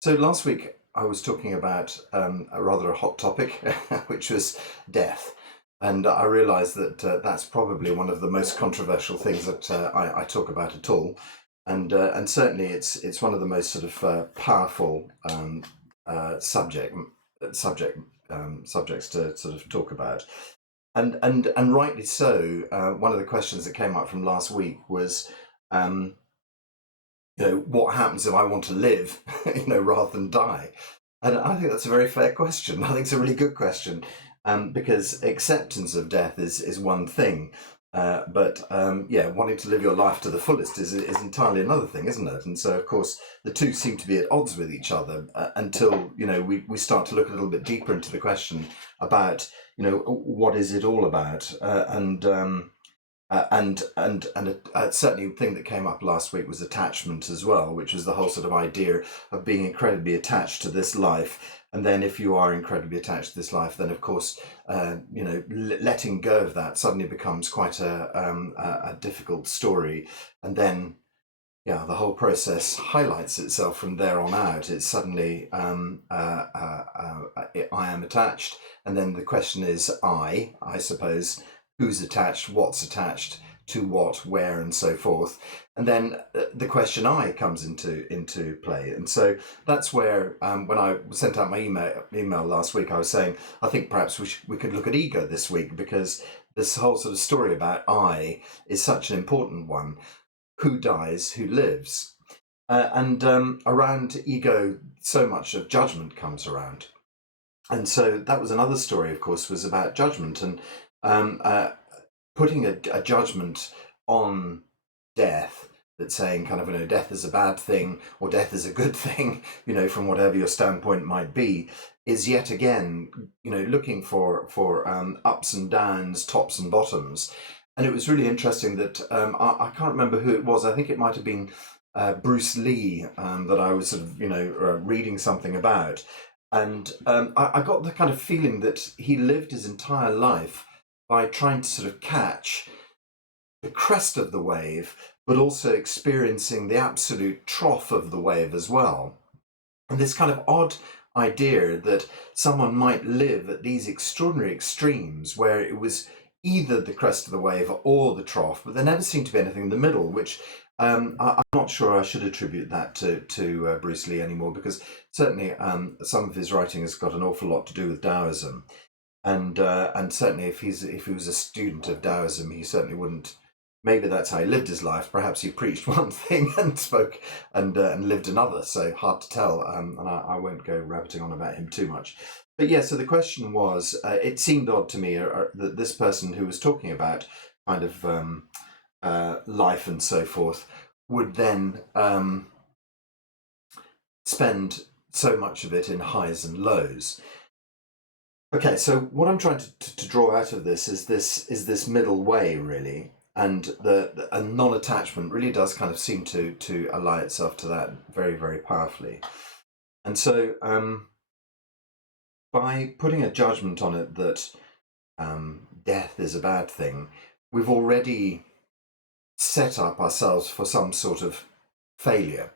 So last week I was talking about a rather hot topic, which was death. And I realised that that's probably one of the most controversial things that I talk about at all, and certainly it's one of the most sort of powerful uh, subject subject subjects to sort of talk about, and rightly so. One of the questions that came up from last week was, um, what happens if I want to live, rather than die? And I think that's a very fair question. I think it's a really good question, because acceptance of death is one thing, but yeah, wanting to live your life to the fullest is entirely another thing, isn't it? And so, of course, the two seem to be at odds with each other until we start to look a little bit deeper into the question about what is it all about, and certainly a thing that came up last week was attachment as well, which was the whole sort of idea of being incredibly attached to this life. And then, if you are incredibly attached to this life, then of course, letting go of that suddenly becomes quite a difficult story. And then, yeah, the whole process highlights itself from there on out. It's suddenly I am attached, and then the question is I suppose, who's attached, what's attached to what, where, and so forth. And then the question I comes into play, and so that's where when I sent out my email last week, I was saying I think perhaps we could look at ego this week, because this whole sort of story about I is such an important one. Who dies, who lives? And around ego, so much of judgment comes around. And so that was another story, of course, was about judgment and um, uh, putting a judgment on death, that's saying kind of, death is a bad thing or death is a good thing, from whatever your standpoint might be, is yet again, looking for ups and downs, tops and bottoms. And it was really interesting that I can't remember who it was. I think it might have been Bruce Lee, that I was sort of, reading something about. And I got the kind of feeling that he lived his entire life by trying to sort of catch the crest of the wave, but also experiencing the absolute trough of the wave as well. And this kind of odd idea that someone might live at these extraordinary extremes where it was either the crest of the wave or the trough, but there never seemed to be anything in the middle, which I'm not sure I should attribute that to Bruce Lee anymore, because certainly some of his writing has got an awful lot to do with Taoism, and certainly if he was a student of Taoism, he certainly wouldn't. Maybe that's how he lived his life. Perhaps he preached one thing and spoke and lived another. So hard to tell. And I won't go rabbiting on about him too much. But yeah, so the question was, it seemed odd to me that this person who was talking about kind of life and so forth would then spend so much of it in highs and lows. Okay, so what I'm trying to draw out of this is this middle way, really, and the a non-attachment really does kind of seem to ally itself to that very, very powerfully. And so by putting a judgment on it that death is a bad thing, we've already set up ourselves for some sort of failure.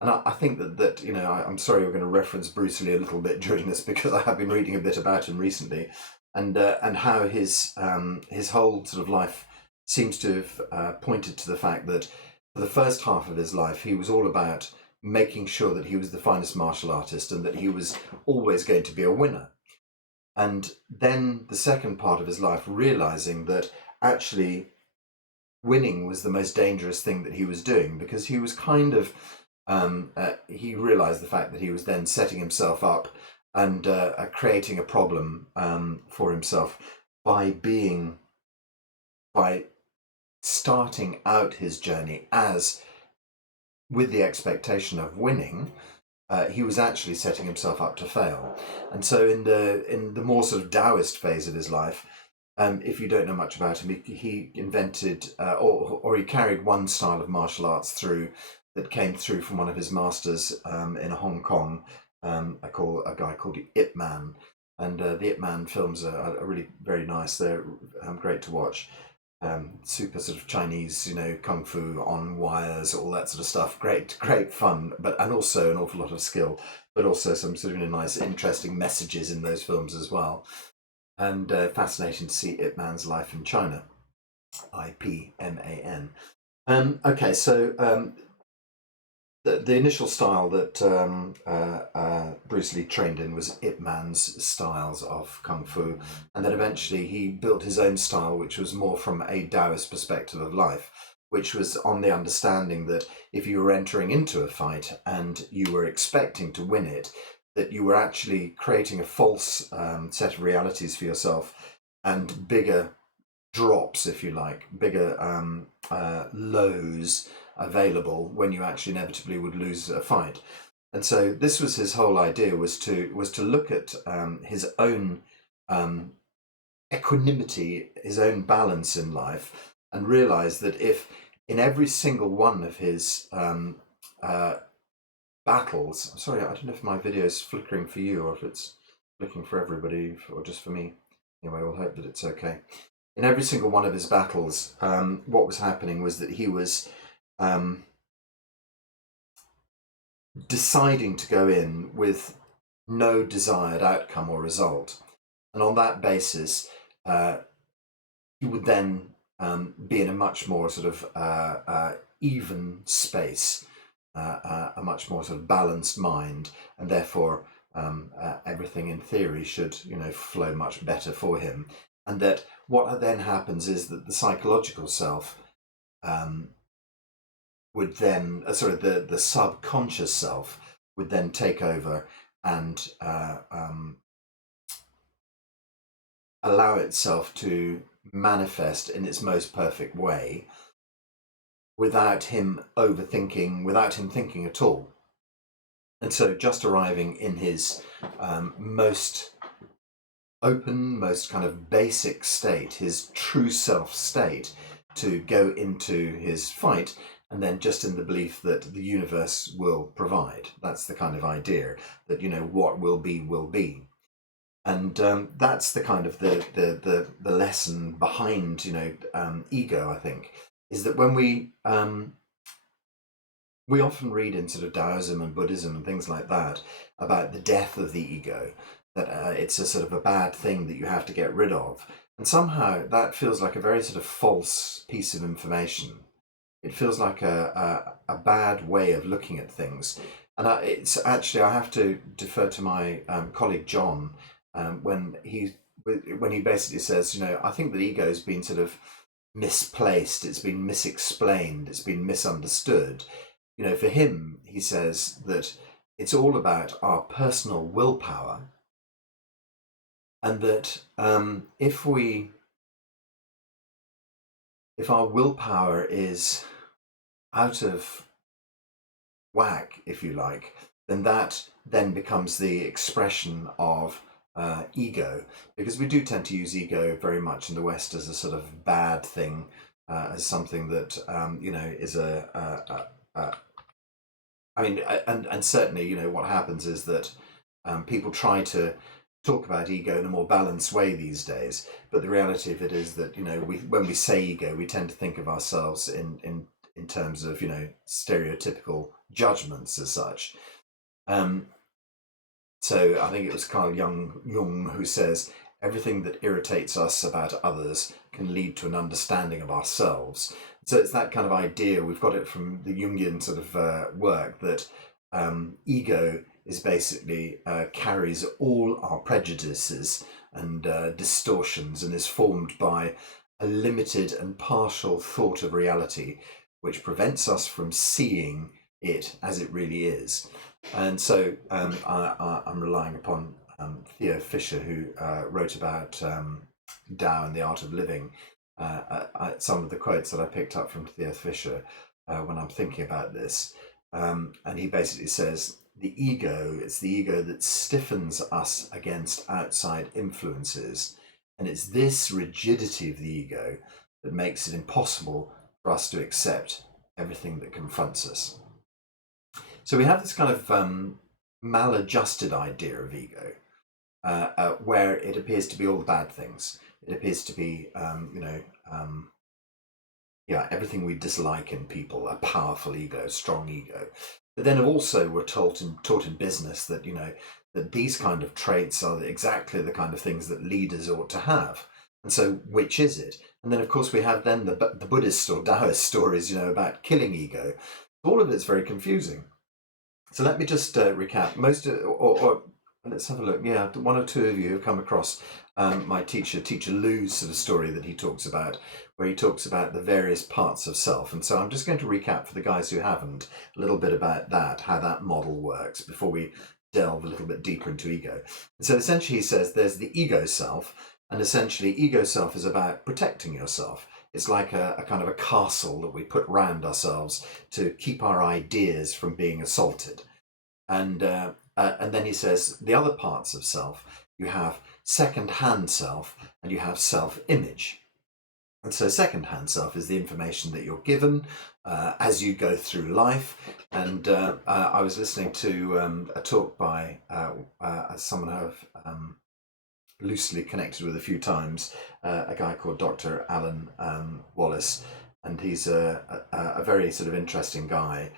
And I think I'm sorry, we're going to reference Bruce Lee a little bit during this, because I have been reading a bit about him recently, and how his whole sort of life seems to have pointed to the fact that for the first half of his life he was all about making sure that he was the finest martial artist and that he was always going to be a winner. And then the second part of his life, realizing that actually winning was the most dangerous thing that he was doing, because he was kind of he realized the fact that he was then setting himself up and creating a problem for himself by by starting out his journey as with the expectation of winning. He was actually setting himself up to fail. And so in the more sort of Taoist phase of his life, if you don't know much about him, he invented or he carried one style of martial arts through that came through from one of his masters in Hong Kong. A guy called Ip Man, and the Ip Man films are really very nice. They're great to watch. super sort of Chinese, kung fu on wires, all that sort of stuff. Great, great fun, and also an awful lot of skill, but also some sort of nice, interesting messages in those films as well. And fascinating to see Ip Man's life in China. IPMAN. Okay, so the initial style that Bruce Lee trained in was Ip Man's styles of kung fu, and then eventually he built his own style, which was more from a Taoist perspective of life, which was on the understanding that if you were entering into a fight and you were expecting to win it, that you were actually creating a false set of realities for yourself and bigger drops, if you like, bigger lows available when you actually inevitably would lose a fight. And so this was his whole idea, was to look at his own equanimity, his own balance in life, and realize that if in every single one of his battles, I'm sorry, I don't know if my video is flickering for you or if it's flickering for everybody or just for me. Anyway, we'll hope that it's okay. In every single one of his battles, what was happening was that he was deciding to go in with no desired outcome or result. And on that basis, he would then be in a much more sort of even space, a much more sort of balanced mind, and therefore everything in theory should, flow much better for him. And that what then happens is that the psychological self would then, the subconscious self would then take over and allow itself to manifest in its most perfect way without him overthinking, without him thinking at all. And so just arriving in his most open, most kind of basic state, his true self state, to go into his fight, and then just in the belief that the universe will provide. That's the kind of idea that, what will be will be. And that's the kind of the lesson behind, ego, I think, is that when we often read in sort of Taoism and Buddhism and things like that about the death of the ego, that it's a sort of a bad thing that you have to get rid of. And somehow that feels like a very sort of false piece of information. It feels like a bad way of looking at things. And it's actually, I have to defer to my colleague John when he basically says, I think that ego has been sort of misplaced, it's been misexplained, it's been misunderstood. For him, he says that it's all about our personal willpower, and that if our willpower is out of whack, if you like, then that then becomes the expression of ego, because we do tend to use ego very much in the West as a sort of bad thing, as something that is and certainly, what happens is that people try to talk about ego in a more balanced way these days, but the reality of it is that when we say ego, we tend to think of ourselves in terms of stereotypical judgments as such. So I think it was Carl Jung who says everything that irritates us about others can lead to an understanding of ourselves. So it's that kind of idea. We've got it from the Jungian sort of work that ego is basically carries all our prejudices and distortions, and is formed by a limited and partial thought of reality, which prevents us from seeing it as it really is. And so I'm relying upon Theo Fisher, who wrote about Tao and the Art of Living. Some of the quotes that I picked up from Theo Fisher when I'm thinking about this. And he basically says, it's the ego that stiffens us against outside influences. And it's this rigidity of the ego that makes it impossible for us to accept everything that confronts us. So we have this kind of maladjusted idea of ego, where it appears to be all the bad things. It appears to be, yeah, everything we dislike in people, a powerful ego, strong ego. But then also we're taught in business that, that these kind of traits are exactly the kind of things that leaders ought to have. And so which is it? And then of course we have then the Buddhist or Taoist stories, about killing ego. All of it's very confusing. So let me just recap. Or let's have a look. Yeah, one or two of you have come across my teacher Lou's sort of story that he talks about, where he talks about the various parts of self. And so I'm just going to recap for the guys who haven't a little bit about that, how that model works, before we delve a little bit deeper into ego. And so essentially he says there's the ego self, and essentially ego self is about protecting yourself. It's like a kind of a castle that we put round ourselves to keep our ideas from being assaulted. And then he says the other parts of self, you have second-hand self and you have self-image. And so second-hand self is the information that you're given as you go through life. And I was listening to a talk by someone I've loosely connected with a few times, a guy called Dr. Alan Wallace, and he's a very sort of interesting guy.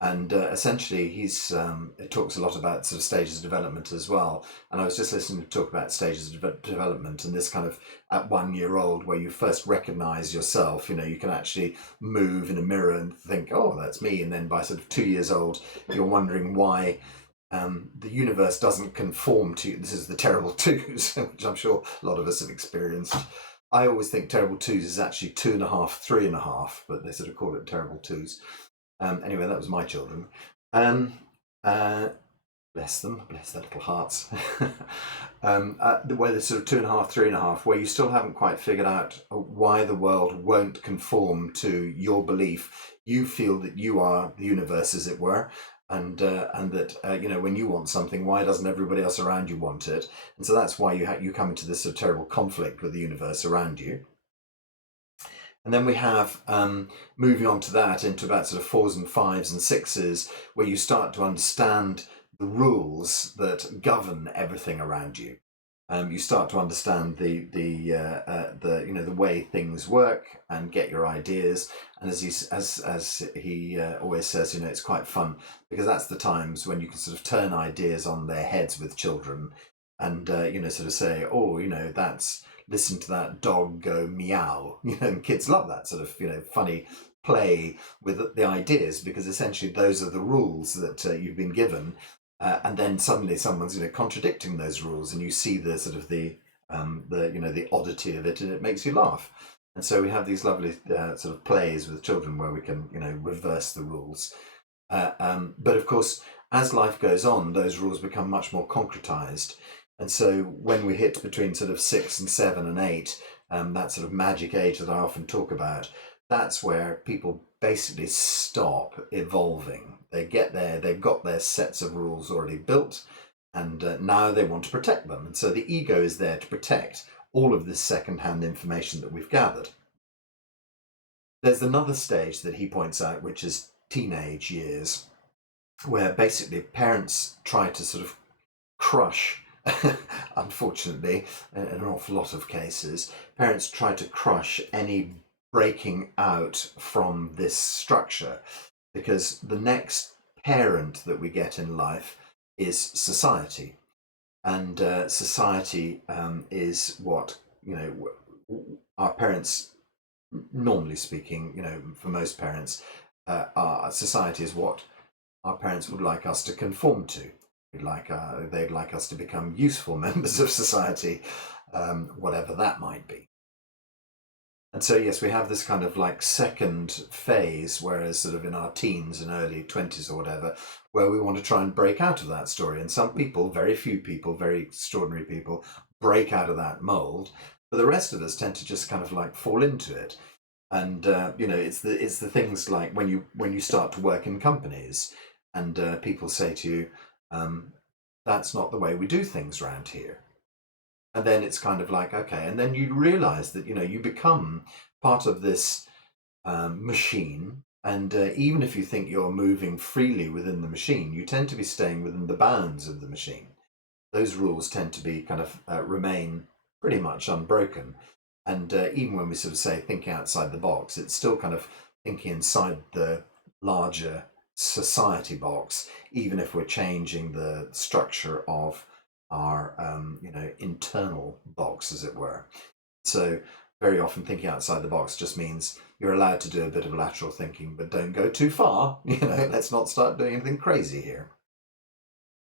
And essentially, it talks a lot about sort of stages of development as well. And I was just listening to talk about stages of development, and this kind of at 1 year old, where you first recognize yourself. You can actually move in a mirror and think, "Oh, that's me." And then by sort of 2 years old, you're wondering why the universe doesn't conform to you. This is the terrible twos, which I'm sure a lot of us have experienced. I always think terrible twos is actually 2.5, 3.5, but they sort of call it terrible twos. Anyway, that was my children. Bless them, bless their little hearts. Where there's sort of 2.5, 3.5, where you still haven't quite figured out why the world won't conform to your belief. You feel that you are the universe, as it were, and that when you want something, why doesn't everybody else around you want it? And so that's why you come into this sort of terrible conflict with the universe around you. And then we have, moving on to that, into about sort of 4s and 5s and 6s, where you start to understand the rules that govern everything around you. You start to understand the way things work and get your ideas. And as he always says, it's quite fun, because that's the times when you can sort of turn ideas on their heads with children, and sort of say, oh, that's, listen to that dog go meow, and kids love that sort of funny play with the ideas, because essentially those are the rules that you've been given, and then suddenly someone's contradicting those rules, and you see the sort of the oddity of it, and it makes you laugh. And so we have these lovely sort of plays with children where we can reverse the rules, but of course as life goes on, those rules become much more concretized. And so when we hit between sort of 6 and 7 and 8, that sort of magic age that I often talk about, that's where people basically stop evolving. They get there, they've got their sets of rules already built, and now they want to protect them. And so the ego is there to protect all of this second-hand information that we've gathered. There's another stage that he points out, which is teenage years, where basically parents try to sort of crush unfortunately, in an awful lot of cases, parents try to crush any breaking out from this structure, because the next parent that we get in life is society. And society is what, our parents, normally speaking, for most parents, our society is what our parents would like us to conform to. They'd like us to become useful members of society, whatever that might be. And so, yes, we have this kind of like second phase, whereas sort of in our teens and early 20s or whatever, where we want to try and break out of that story. And some people, very few people, very extraordinary people, break out of that mold, but the rest of us tend to just kind of like fall into it. And it's the things like when you start to work in companies, and people say to you, that's not the way we do things around here. And then it's kind of like, okay, and then you realize that you become part of this machine, and even if you think you're moving freely within the machine, you tend to be staying within the bounds of the machine. Those rules tend to be kind of remain pretty much unbroken. And even when we sort of say thinking outside the box, it's still kind of thinking inside the larger society box, even if we're changing the structure of our, internal box, as it were. So very often thinking outside the box just means you're allowed to do a bit of lateral thinking, but don't go too far. Let's not start doing anything crazy here.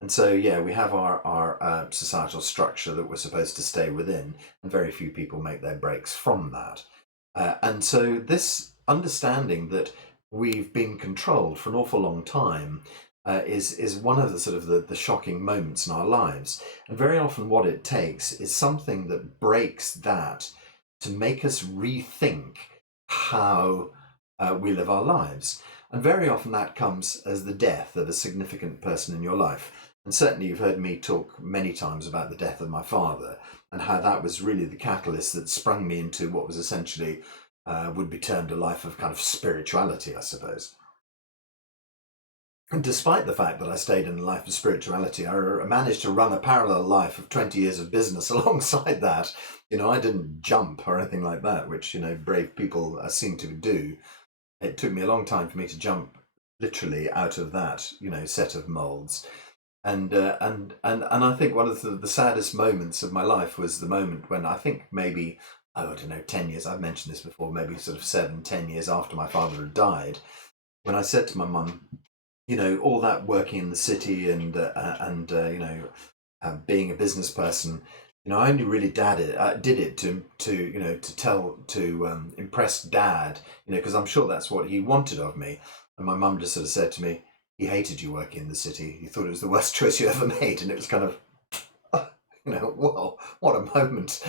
And so, yeah, we have our societal structure that we're supposed to stay within, and very few people make their breaks from that. And so, this understanding that we've been controlled for an awful long time is one of the sort of the shocking moments in our lives. And very often, what it takes is something that breaks that to make us rethink how we live our lives. And very often that comes as the death of a significant person in your life. And certainly you've heard me talk many times about the death of my father and how that was really the catalyst that sprung me into what was essentially would be termed a life of kind of spirituality, I suppose. And despite the fact that I stayed in a life of spirituality, I managed to run a parallel life of 20 years of business alongside that. I didn't jump or anything like that, which, brave people seem to do. It took me a long time for me to jump literally out of that, set of molds. And I think one of the saddest moments of my life was the moment when I think maybe, I don't know, 10 years, I've mentioned this before, maybe sort of 7, 10 years after my father had died, when I said to my mum, all that working in the city and being a business person, I only really did it to impress Dad, because I'm sure that's what he wanted of me. And my mum just sort of said to me, he hated you working in the city. He thought it was the worst choice you ever made, and it was kind of, well, what a moment,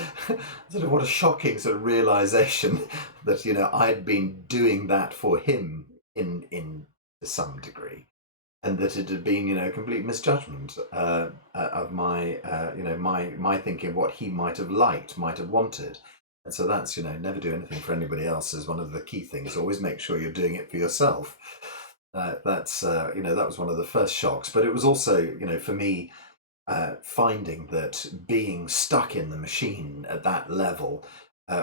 sort of what a shocking sort of realization that I'd been doing that for him in to some degree, and that it had been a complete misjudgment of my my thinking of what he might have liked, might have wanted. And so that's never do anything for anybody else is one of the key things. Always make sure you're doing it for yourself. That's that was one of the first shocks, but it was also for me finding that being stuck in the machine at that level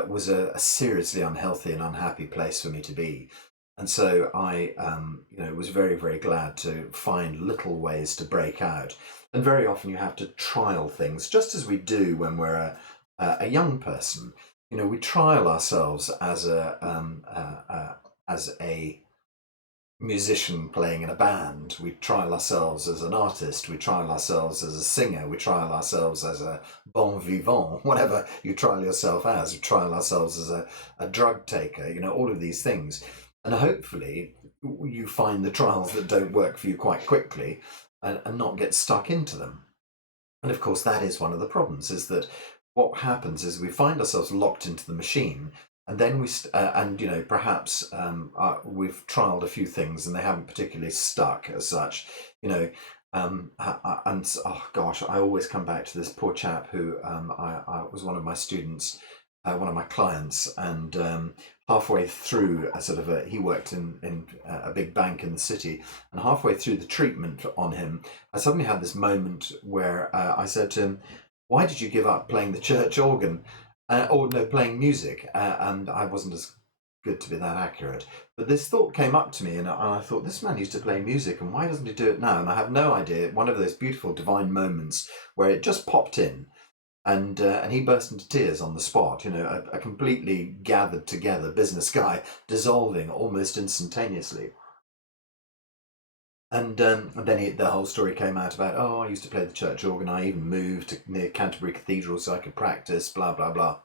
was a seriously unhealthy and unhappy place for me to be. And so I, was very, very glad to find little ways to break out. And very often you have to trial things, just as we do when we're a young person. We trial ourselves as a musician playing in a band. We trial ourselves as an artist. We trial ourselves as a singer. We trial ourselves as a bon vivant, whatever you trial yourself as. We trial ourselves as a drug taker, all of these things. And hopefully you find the trials that don't work for you quite quickly and not get stuck into them. And of course, that is one of the problems, is that what happens is we find ourselves locked into the machine, and then perhaps we've trialed a few things and they haven't particularly stuck as such, and oh gosh, I always come back to this poor chap who I was one of my students, one of my clients, and halfway through he worked in a big bank in the city, and halfway through the treatment on him, I suddenly had this moment where I said to him, "Why did you give up playing the church organ?" Or no, playing music, and I wasn't as good to be that accurate. But this thought came up to me, and I thought, this man used to play music, and why doesn't he do it now? And I have no idea. One of those beautiful divine moments where it just popped in, and he burst into tears on the spot. A completely gathered together business guy dissolving almost instantaneously. And then the whole story came out about, oh, I used to play the church organ. I even moved to near Canterbury Cathedral so I could practice, blah, blah, blah.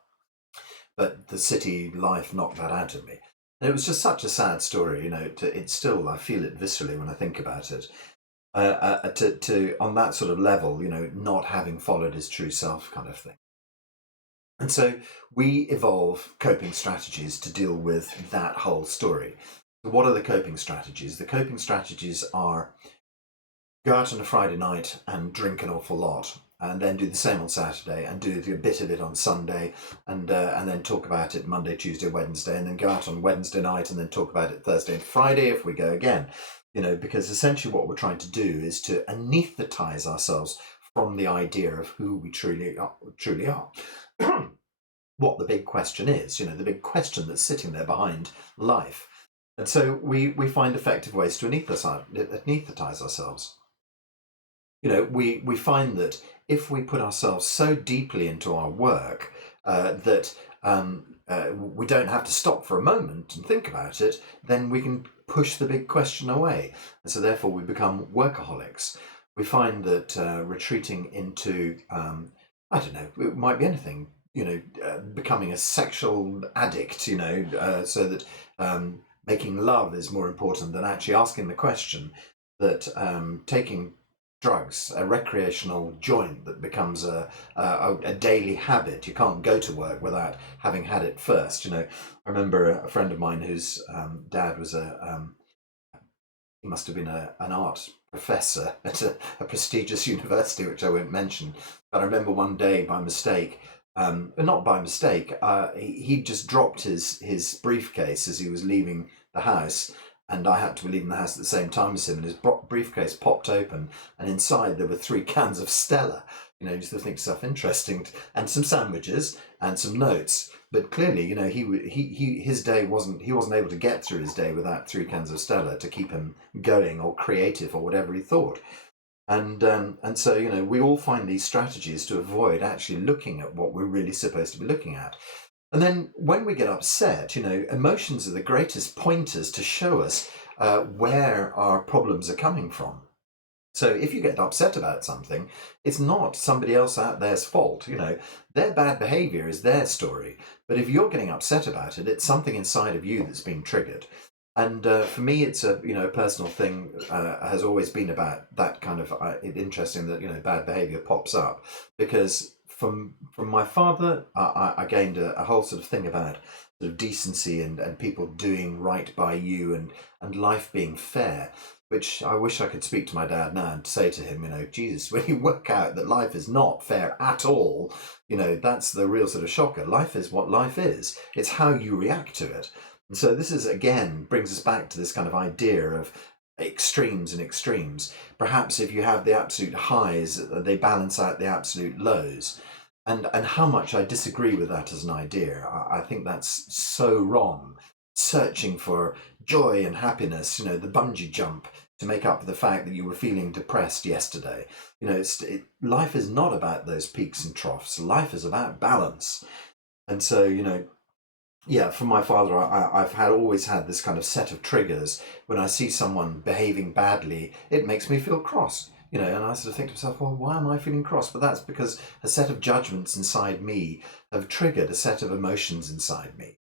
But the city life knocked that out of me. And it was just such a sad story, it's still, I feel it viscerally when I think about it. To on that sort of level, not having followed his true self kind of thing. And so we evolve coping strategies to deal with that whole story. What are the coping strategies? The coping strategies are go out on a Friday night and drink an awful lot, and then do the same on Saturday, and do a bit of it on Sunday, and then talk about it Monday, Tuesday, Wednesday, and then go out on Wednesday night and then talk about it Thursday and Friday if we go again. Because essentially what we're trying to do is to anaesthetize ourselves from the idea of who we truly are. what the big question is, the big question that's sitting there behind life. And so we find effective ways to anesthetize ourselves. We find that if we put ourselves so deeply into our work that we don't have to stop for a moment and think about it, then we can push the big question away. And so therefore we become workaholics. We find that retreating into, I don't know, it might be anything, becoming a sexual addict, so that making love is more important than actually asking the question, that taking drugs, a recreational joint that becomes a daily habit. You can't go to work without having had it first. I remember a friend of mine whose dad was he must have been an art professor at a prestigious university, which I won't mention. But I remember one day by mistake, not by mistake, he just dropped his briefcase as he was leaving the house, and I had to be leaving the house at the same time as him, and his briefcase popped open, and inside there were 3 cans of Stella. You just think stuff interesting, and some sandwiches and some notes. But clearly, his day he wasn't able to get through his day without 3 cans of Stella to keep him going or creative or whatever he thought. And so we all find these strategies to avoid actually looking at what we're really supposed to be looking at. And then when we get upset, emotions are the greatest pointers to show us where our problems are coming from. So if you get upset about something, it's not somebody else out there's fault. Their bad behavior is their story. But if you're getting upset about it, it's something inside of you that's been triggered. And for me, it's a personal thing. Has always been about that kind of. Interesting that bad behavior pops up, because from my father, I gained a whole sort of thing about sort of decency and people doing right by you and life being fair, which I wish I could speak to my dad now and say to him, Jesus, when you work out that life is not fair at all, that's the real sort of shocker. Life is what life is. It's how you react to it. And so this is, again, brings us back to this kind of idea of extremes and extremes. Perhaps if you have the absolute highs, they balance out the absolute lows. And how much I disagree with that as an idea. I think that's so wrong. Searching for joy and happiness, the bungee jump to make up for the fact that you were feeling depressed yesterday. Life is not about those peaks and troughs. Life is about balance. And so, from my father, I've always had this kind of set of triggers. When I see someone behaving badly, it makes me feel cross. And I sort of think to myself, well, why am I feeling cross? But that's because a set of judgments inside me have triggered a set of emotions inside me.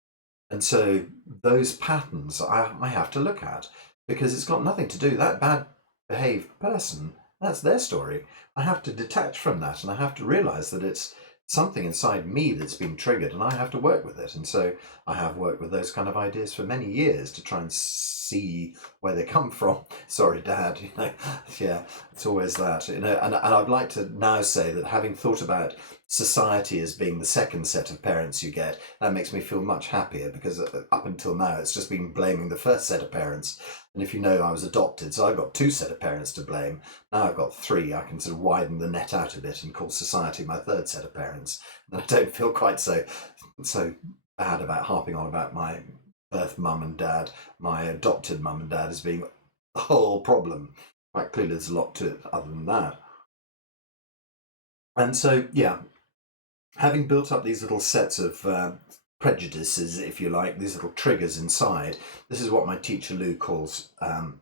And so those patterns I have to look at, because it's got nothing to do, that bad behaved person, that's their story. I have to detach from that, and I have to realize that it's something inside me that's been triggered, and I have to work with it. And so I have worked with those kind of ideas for many years to try and see where they come from. Sorry, Dad, yeah, it's always that, and I'd like to now say that, having thought about society as being the second set of parents you get, that makes me feel much happier, because up until now it's just been blaming the first set of parents. And if I was adopted, so I've got 2 set of parents to blame. Now I've got 3. I can sort of widen the net out a bit and call society my third set of parents. And I don't feel quite so bad about harping on about my birth mum and dad, my adopted mum and dad, as being the whole problem. Quite clearly there's a lot to it other than that. And so, having built up these little sets of prejudices, if you like, these little triggers inside, this is what my teacher Lou calls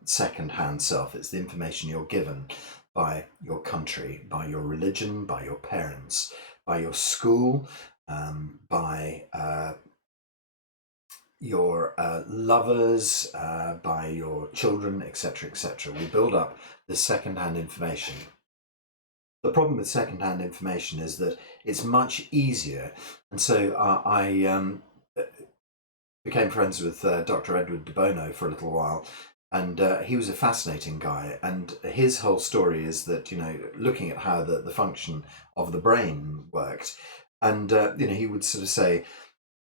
second-hand self. It's the information you're given by your country, by your religion, by your parents, by your school, by your lovers, by your children, etc., etc. We build up this second-hand information. The problem with second-hand information is that it's much easier. And so I became friends with Dr. Edward de Bono for a little while, and he was a fascinating guy. And his whole story is that, looking at how the function of the brain worked, and he would sort of say,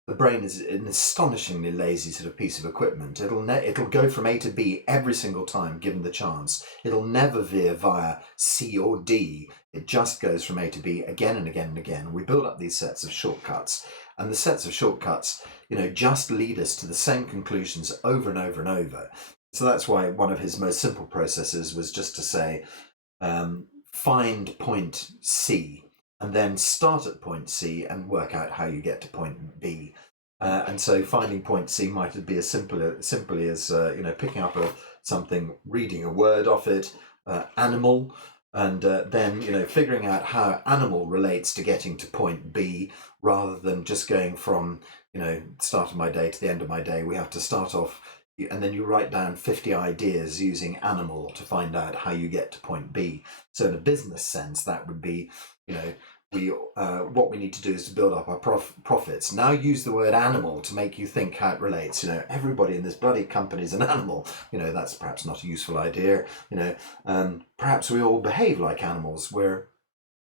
the brain is an astonishingly lazy sort of piece of equipment. It'll go from A to B every single time given the chance. It'll never veer via C or D. It just goes from A to B again and again and again. We build up these sets of shortcuts, and the sets of shortcuts, just lead us to the same conclusions over and over and over. So that's why one of his most simple processes was just to say, find point C, and then start at point C and work out how you get to point B. And so finding point C might be as simply as picking up something, reading a word off it, animal, and then figuring out how animal relates to getting to point B, rather than just going from start of my day to the end of my day. We have to start off, and then you write down 50 ideas using animal to find out how you get to point B. So in a business sense, that would be, what we need to do is to build up our profits. Now use the word animal to make you think how it relates. Everybody in this bloody company is an animal. That's perhaps not a useful idea. Perhaps we all behave like animals, where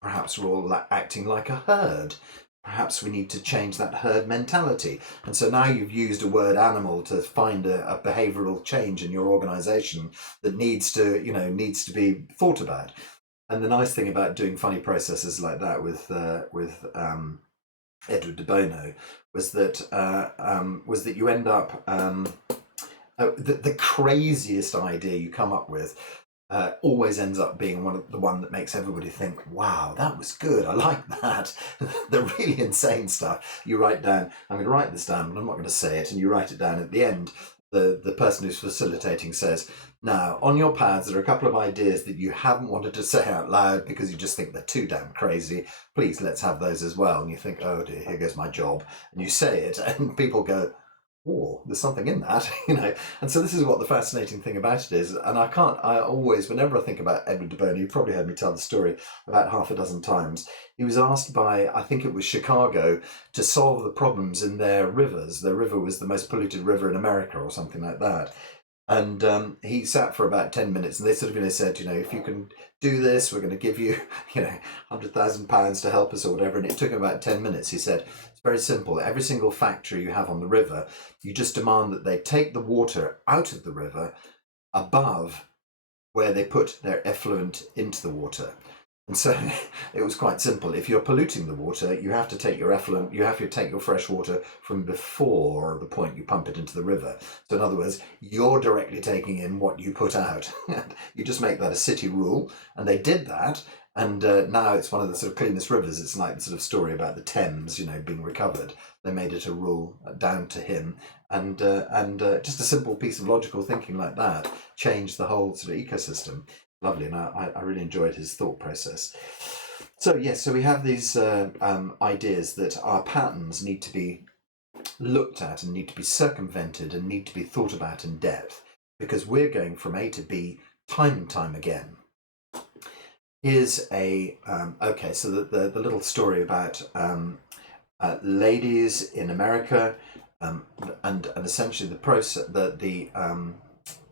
perhaps we're all acting like a herd. Perhaps we need to change that herd mentality. And so now you've used a word animal to find a behavioral change in your organization that needs to be thought about. And the nice thing about doing funny processes like that with Edward de Bono was that you end up the craziest idea you come up with always ends up being the one that makes everybody think, wow, that was good, I like that. The really insane stuff you write down. I'm going to write this down, but I'm not going to say it. And you write it down at the end. The person who's facilitating says, now, on your pads, there are a couple of ideas that you haven't wanted to say out loud because you just think they're too damn crazy. Please, let's have those as well. And you think, oh dear, here goes my job. And you say it, and people go, oh, there's something in that, And so this is what the fascinating thing about it is. And I always, whenever I think about Edward de Bono, you've probably heard me tell the story about half a dozen times. He was asked by, I think it was Chicago, to solve the problems in their rivers. Their river was the most polluted river in America or something like that. And he sat for about 10 minutes, and they sort of said, if you can do this, we're going to give you, £100,000 to help us or whatever. And it took him about 10 minutes. He said, it's very simple. Every single factory you have on the river, you just demand that they take the water out of the river above where they put their effluent into the water. And so it was quite simple. If you're polluting the water, you have to take your effluent, you have to take your fresh water from before the point you pump it into the river. So in other words, you're directly taking in what you put out. You just make that a city rule. And they did that. And now it's one of the sort of cleanest rivers. It's like the sort of story about the Thames, being recovered. They made it a rule down to him. And just a simple piece of logical thinking like that changed the whole sort of ecosystem. Lovely, and I really enjoyed his thought process. So yes, so we have these ideas that our patterns need to be looked at and need to be circumvented and need to be thought about in depth, because we're going from A to B time and time again. Here's a so the little story about ladies in America, and essentially the process, the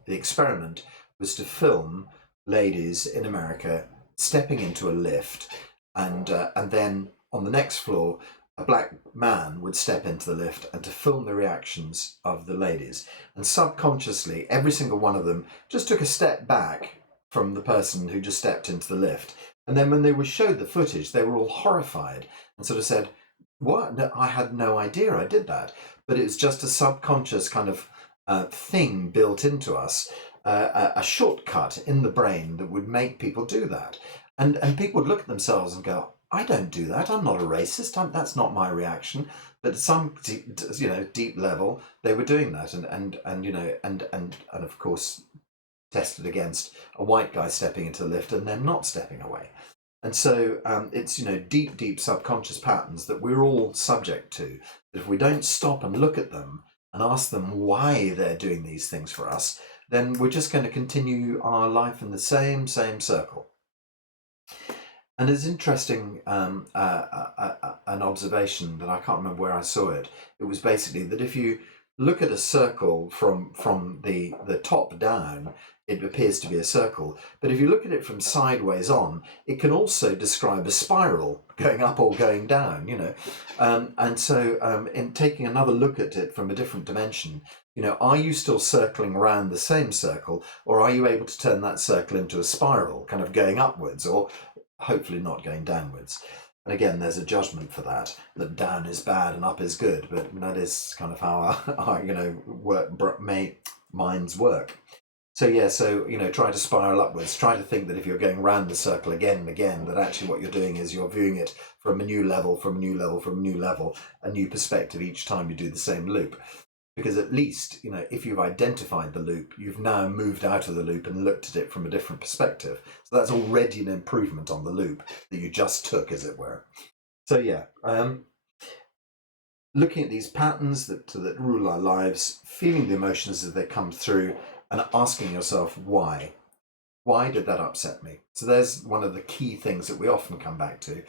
experiment was to film ladies in America stepping into a lift, and then on the next floor a black man would step into the lift, and to film the reactions of the ladies. And subconsciously every single one of them just took a step back from the person who just stepped into the lift, and then when they were showed the footage, they were all horrified and sort of said, what? No, I had no idea I did that. But it was just a subconscious kind of thing built into us, a shortcut in the brain that would make people do that. And people would look at themselves and go, I don't do that. I'm not a racist. That's not my reaction. But at some deep level, they were doing that, and of course tested against a white guy stepping into the lift and then not stepping away. And so it's deep subconscious patterns that we're all subject to. That if we don't stop and look at them and ask them why they're doing these things for us, then we're just going to continue our life in the same circle. And it's interesting, an observation that I can't remember where I saw it. It was basically that if you look at a circle from the top down, it appears to be a circle. But if you look at it from sideways on, it can also describe a spiral going up or going down, And so in taking another look at it from a different dimension, are you still circling around the same circle, or are you able to turn that circle into a spiral, kind of going upwards, or hopefully not going downwards? And again, there's a judgment for that down is bad and up is good, but that is kind of how our minds work. So yeah, try to spiral upwards. Try to think that if you're going around the circle again and again, that actually what you're doing is you're viewing it from a new level, from a new level, from a new level, a new perspective each time you do the same loop. Because at least, if you've identified the loop, you've now moved out of the loop and looked at it from a different perspective. So that's already an improvement on the loop that you just took, as it were. So yeah, looking at these patterns that rule our lives, feeling the emotions as they come through, and asking yourself why. Why did that upset me? So there's one of the key things that we often come back to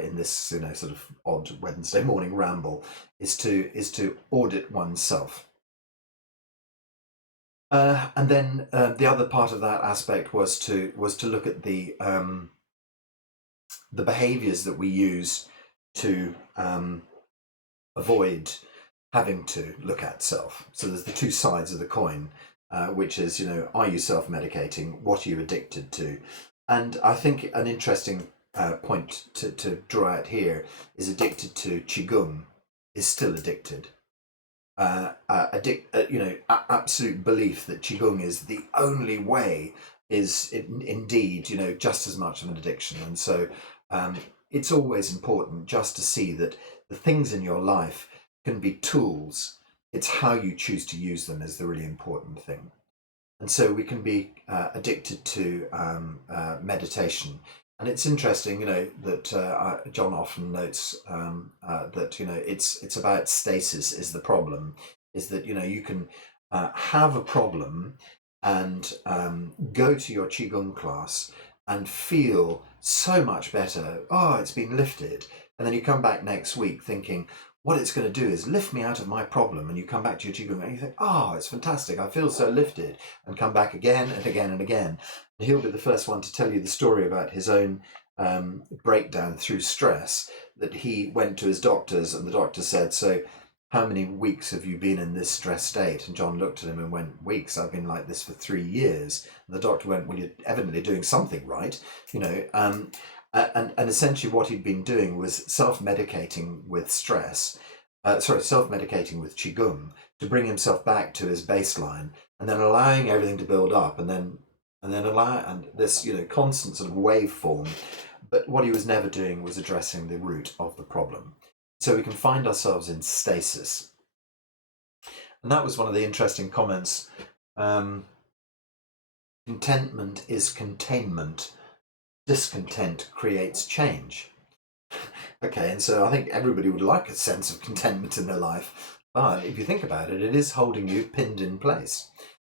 in this, sort of odd Wednesday morning ramble, is to audit oneself. And then the other part of that aspect was to look at the behaviours that we use to avoid having to look at self. So there's the two sides of the coin. Which is, are you self-medicating? What are you addicted to? And I think an interesting point to draw out here is addicted to Qigong is still addicted. Absolute belief that Qigong is the only way is indeed, just as much of an addiction. And so it's always important just to see that the things in your life can be tools. It's how you choose to use them is the really important thing. And so we can be addicted to meditation. And it's interesting, that John often notes that, it's about stasis is the problem, is that, you can have a problem and go to your Qigong class and feel so much better. Oh, it's been lifted. And then you come back next week thinking, what it's going to do is lift me out of my problem, and you come back to your Qigong and you think, oh, it's fantastic, I feel so lifted, and come back again and again and again. And he'll be the first one to tell you the story about his own breakdown through stress, that he went to his doctors and the doctor said, so how many weeks have you been in this stress state? And John looked at him and went, weeks? I've been like this for 3 years. And the doctor went, well, you're evidently doing something right, and essentially what he'd been doing was self-medicating with self-medicating with Qigong to bring himself back to his baseline, and then allowing everything to build up, and then this constant sort of waveform. But what he was never doing was addressing the root of the problem. So we can find ourselves in stasis. And that was one of the interesting comments. Contentment is containment. Discontent creates change. Okay, and so I think everybody would like a sense of contentment in their life, but if you think about it, it is holding you pinned in place.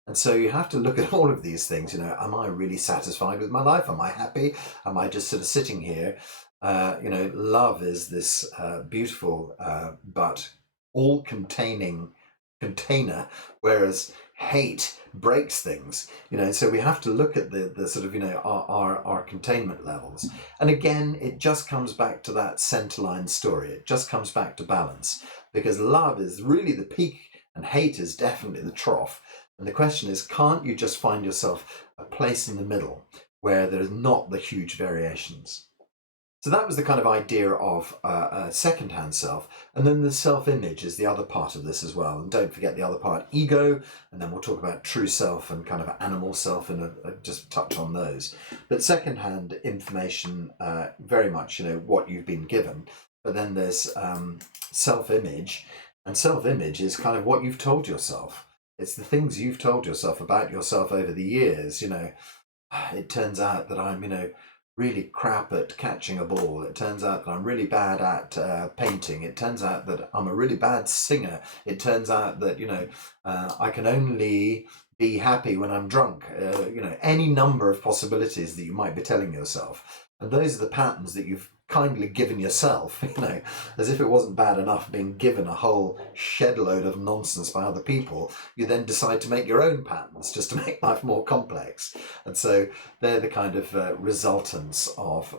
And so you have to look at all of these things. Am I really satisfied with my life? Am I happy? Am I just sort of sitting here? Love is this beautiful but all-containing container, whereas hate breaks things. So we have to look at the sort of our containment levels. And again, it just comes back to that centerline story. It just comes back to balance, because love is really the peak and hate is definitely the trough. And the question is, can't you just find yourself a place in the middle where there's not the huge variations? So that was the kind of idea of a second-hand self. And then the self-image is the other part of this as well. And don't forget the other part, ego, and then we'll talk about true self and kind of animal self and just touch on those. But second-hand information, very much, what you've been given. But then there's self-image, and self-image is kind of what you've told yourself. It's the things you've told yourself about yourself over the years. It turns out that I'm, really crap at catching a ball. It turns out that I'm really bad at painting. It turns out that I'm a really bad singer. It turns out that, I can only be happy when I'm drunk. Any number of possibilities that you might be telling yourself. And those are the patterns that you've kindly given yourself, as if it wasn't bad enough being given a whole shed load of nonsense by other people. You then decide to make your own patterns just to make life more complex. And so they're the kind of resultants of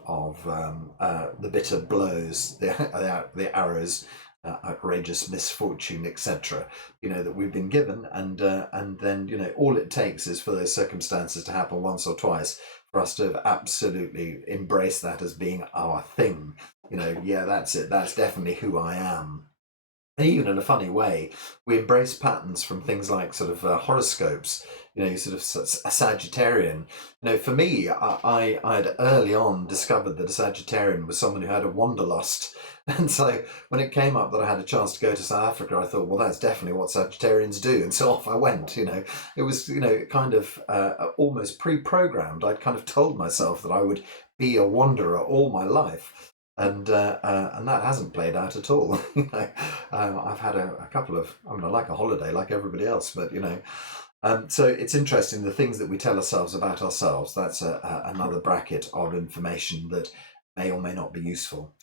the bitter blows, the arrows, outrageous misfortune, etc. That we've been given, and then all it takes is for those circumstances to happen once or twice for us to have absolutely embraced that as being our thing. Yeah, that's it. That's definitely who I am. And even in a funny way, we embrace patterns from things like sort of horoscopes. Sort of a Sagittarian. For me, I had early on discovered that a Sagittarian was someone who had a wanderlust. And so when it came up that I had a chance to go to South Africa, I thought, well, that's definitely what Sagittarians do. And so off I went. It was, kind of almost pre-programmed. I'd kind of told myself that I would be a wanderer all my life. And that hasn't played out at all. I've had a couple of, I like a holiday like everybody else, but so it's interesting, the things that we tell ourselves about ourselves. That's another bracket of information that may or may not be useful.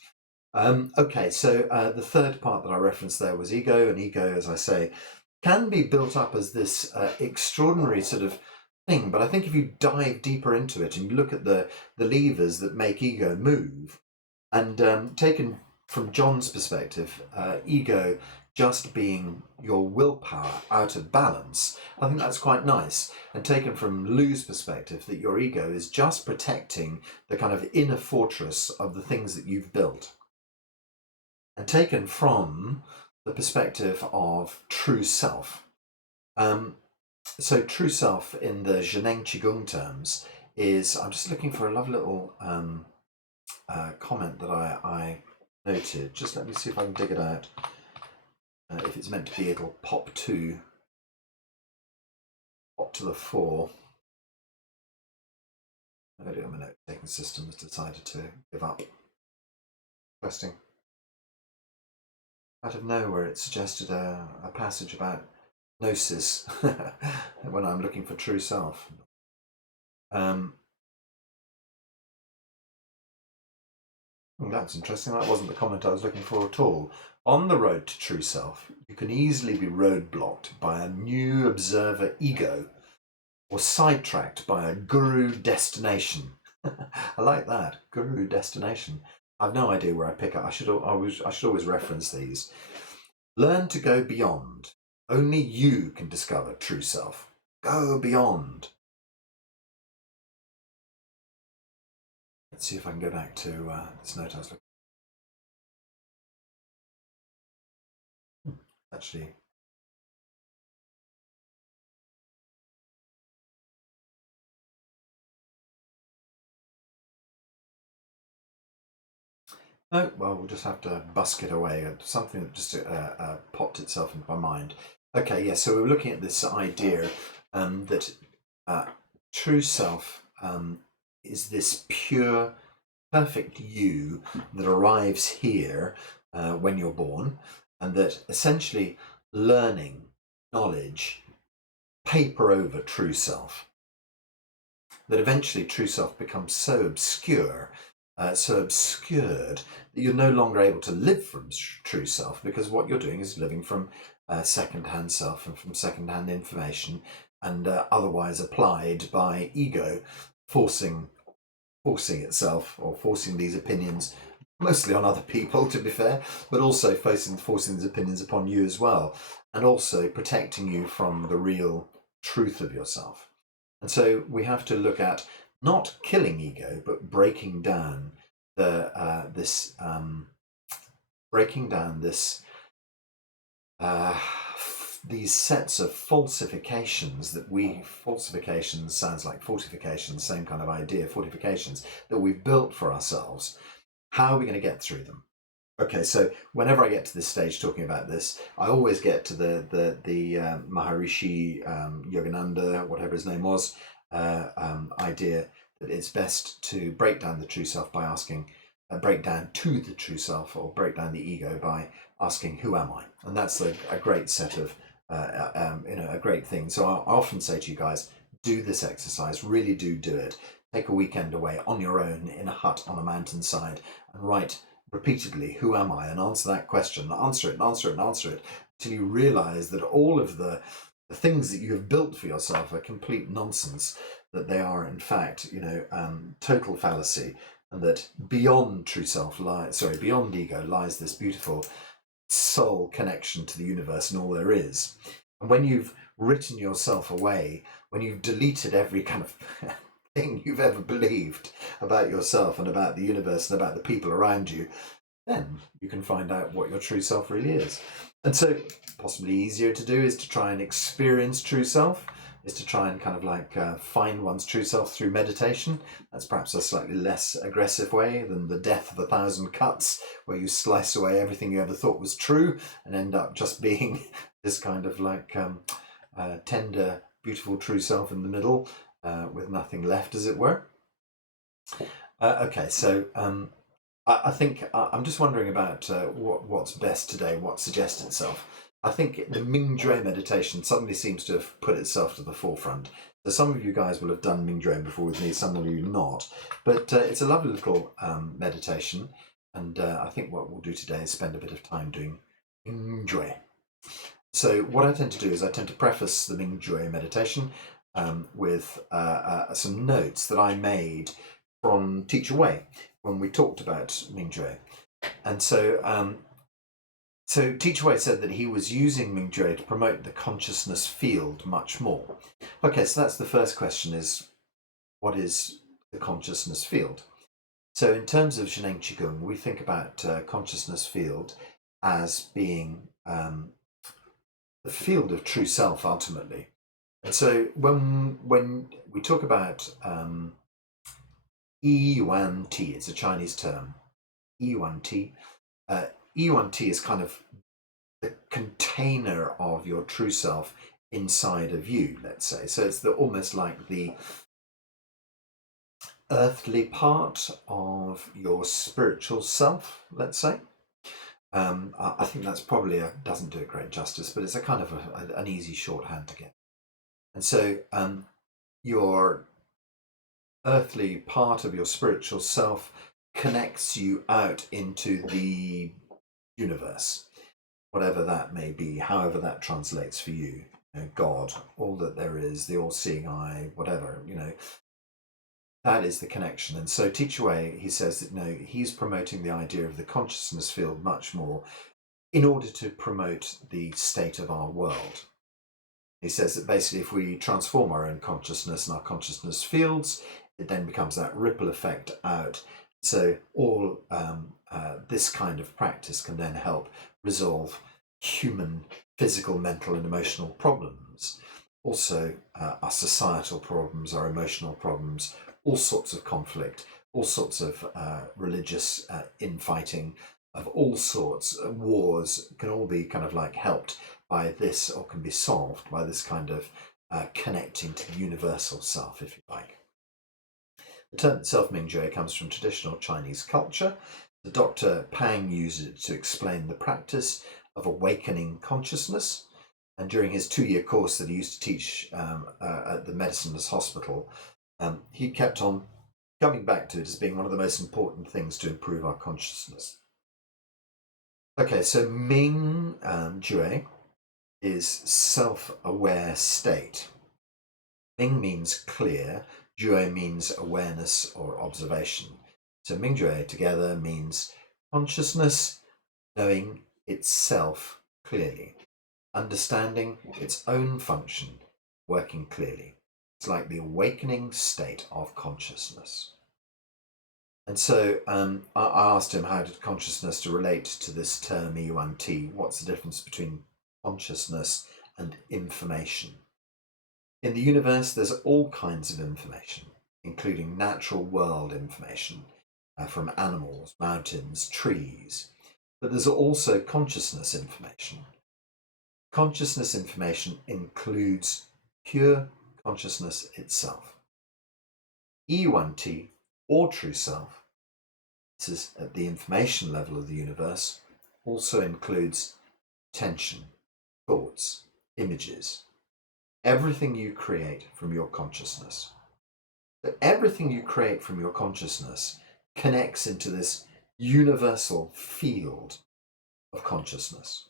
Okay, so the third part that I referenced there was ego, and ego, as I say, can be built up as this extraordinary sort of thing. But I think if you dive deeper into it and you look at the levers that make ego move, and taken from John's perspective, ego just being your willpower out of balance, I think that's quite nice. And taken from Lou's perspective, that your ego is just protecting the kind of inner fortress of the things that you've built. And taken from the perspective of true self. So true self in the Zheneng Qigong terms is, I'm just looking for a lovely little comment that I noted. Just let me see if I can dig it out. If it's meant to be, it'll pop to the fore. My note-taking system has decided to give up. Interesting. Out of nowhere, it suggested a passage about gnosis when I'm looking for true self. That's interesting. That wasn't the comment I was looking for at all. On the road to true self, you can easily be roadblocked by a new observer ego, or sidetracked by a guru destination. I like that, guru destination. I've no idea where I pick up. I should always reference these. Learn to go beyond. Only you can discover true self. Go beyond. Let's see if I can go back to this note I was looking. Actually. No, well, we'll just have to busk it away. Something that just popped itself into my mind. Okay, yeah, so we were looking at this idea that true self is this pure, perfect you that arrives here when you're born, and that essentially learning, knowledge, paper over true self. That eventually true self becomes so obscure, so obscured, that you're no longer able to live from true self, because what you're doing is living from second-hand self and from second-hand information, and otherwise applied by ego, forcing itself, or forcing these opinions, mostly on other people, to be fair, but also forcing these opinions upon you as well, and also protecting you from the real truth of yourself. And so we have to look at not killing ego, but breaking down these sets of falsifications falsifications sounds like fortifications, same kind of idea, fortifications that we've built for ourselves. How are we going to get through them? Okay, so whenever I get to this stage talking about this, I always get to the Maharishi Yogananda, whatever his name was, idea that it's best to break down the true self by asking, break down to the true self, or break down the ego by asking, who am I? And that's a great set of a great thing. So I often say to you guys, do this exercise, really do it. Take a weekend away on your own in a hut on a mountainside and write repeatedly, who am I? And answer that question, answer it and answer it and answer it until you realize that all of the things that you have built for yourself are complete nonsense, that they are in fact, total fallacy, and that beyond true self beyond ego lies this beautiful soul connection to the universe and all there is. And when you've written yourself away, when you've deleted every kind of thing you've ever believed about yourself and about the universe and about the people around you, then you can find out what your true self really is. And so possibly easier to do is to try and experience true self, is to try and kind of find one's true self through meditation. That's perhaps a slightly less aggressive way than the death of 1,000 cuts, where you slice away everything you ever thought was true and end up just being this kind of tender, beautiful true self in the middle, with nothing left, as it were. Okay, so I think I'm just wondering about what's best today, what suggests itself. I think the Ming-Jue meditation suddenly seems to have put itself to the forefront. So some of you guys will have done Ming-Jue before with me, some of you not. But it's a lovely little meditation. And I think what we'll do today is spend a bit of time doing Ming-Jue. So what I tend to do is I tend to preface the Ming-Jue meditation with some notes that I made from Teacher Wei when we talked about Ming-Jue. And so Teacher Wei said that he was using Ming-Jue to promote the consciousness field much more. Okay, so that's the first question, is what is the consciousness field? So in terms of Zheneng Qigong, we think about consciousness field as being the field of true self ultimately. And so when we talk about Yuan Ti, it's a Chinese term, Yuan Ti. Yuan Ti is kind of the container of your true self inside of you, let's say. So it's almost like the earthly part of your spiritual self, let's say. I think that's probably doesn't do it great justice, but it's a kind of an easy shorthand to get. And so your earthly part of your spiritual self connects you out into the universe, whatever that may be, however that translates for you. God, all that there is, the all-seeing eye, whatever, that is the connection. And so Teacher Wei, he says that he's promoting the idea of the consciousness field much more in order to promote the state of our world. He says that basically if we transform our own consciousness and our consciousness fields, it then becomes that ripple effect out. So all this kind of practice can then help resolve human physical, mental and emotional problems. Also our societal problems, our emotional problems, all sorts of conflict, all sorts of religious infighting of all sorts, wars can all be kind of helped by this, or can be solved by this kind of connecting to the universal self, if you like. The term itself, Ming-Jue, comes from traditional Chinese culture. The Dr. Pang used it to explain the practice of awakening consciousness. And during his 2-year course that he used to teach at the Medicine's Hospital, he kept on coming back to it as being one of the most important things to improve our consciousness. Okay, so Ming-Jue is self-aware state. Ming means clear, Jue means awareness or observation. So Ming-Jue together means consciousness knowing itself clearly, understanding its own function, working clearly. It's like the awakening state of consciousness. And so I asked him how did consciousness to relate to this term Yuan Ti. What's the difference between consciousness and information? In the universe, there's all kinds of information, including natural world information from animals, mountains, trees. But there's also consciousness information. Consciousness information includes pure consciousness itself. Yuan Ti, or true self, this is at the information level of the universe, also includes attention, thoughts, images. Everything you create from your consciousness. That everything you create from your consciousness connects into this universal field of consciousness.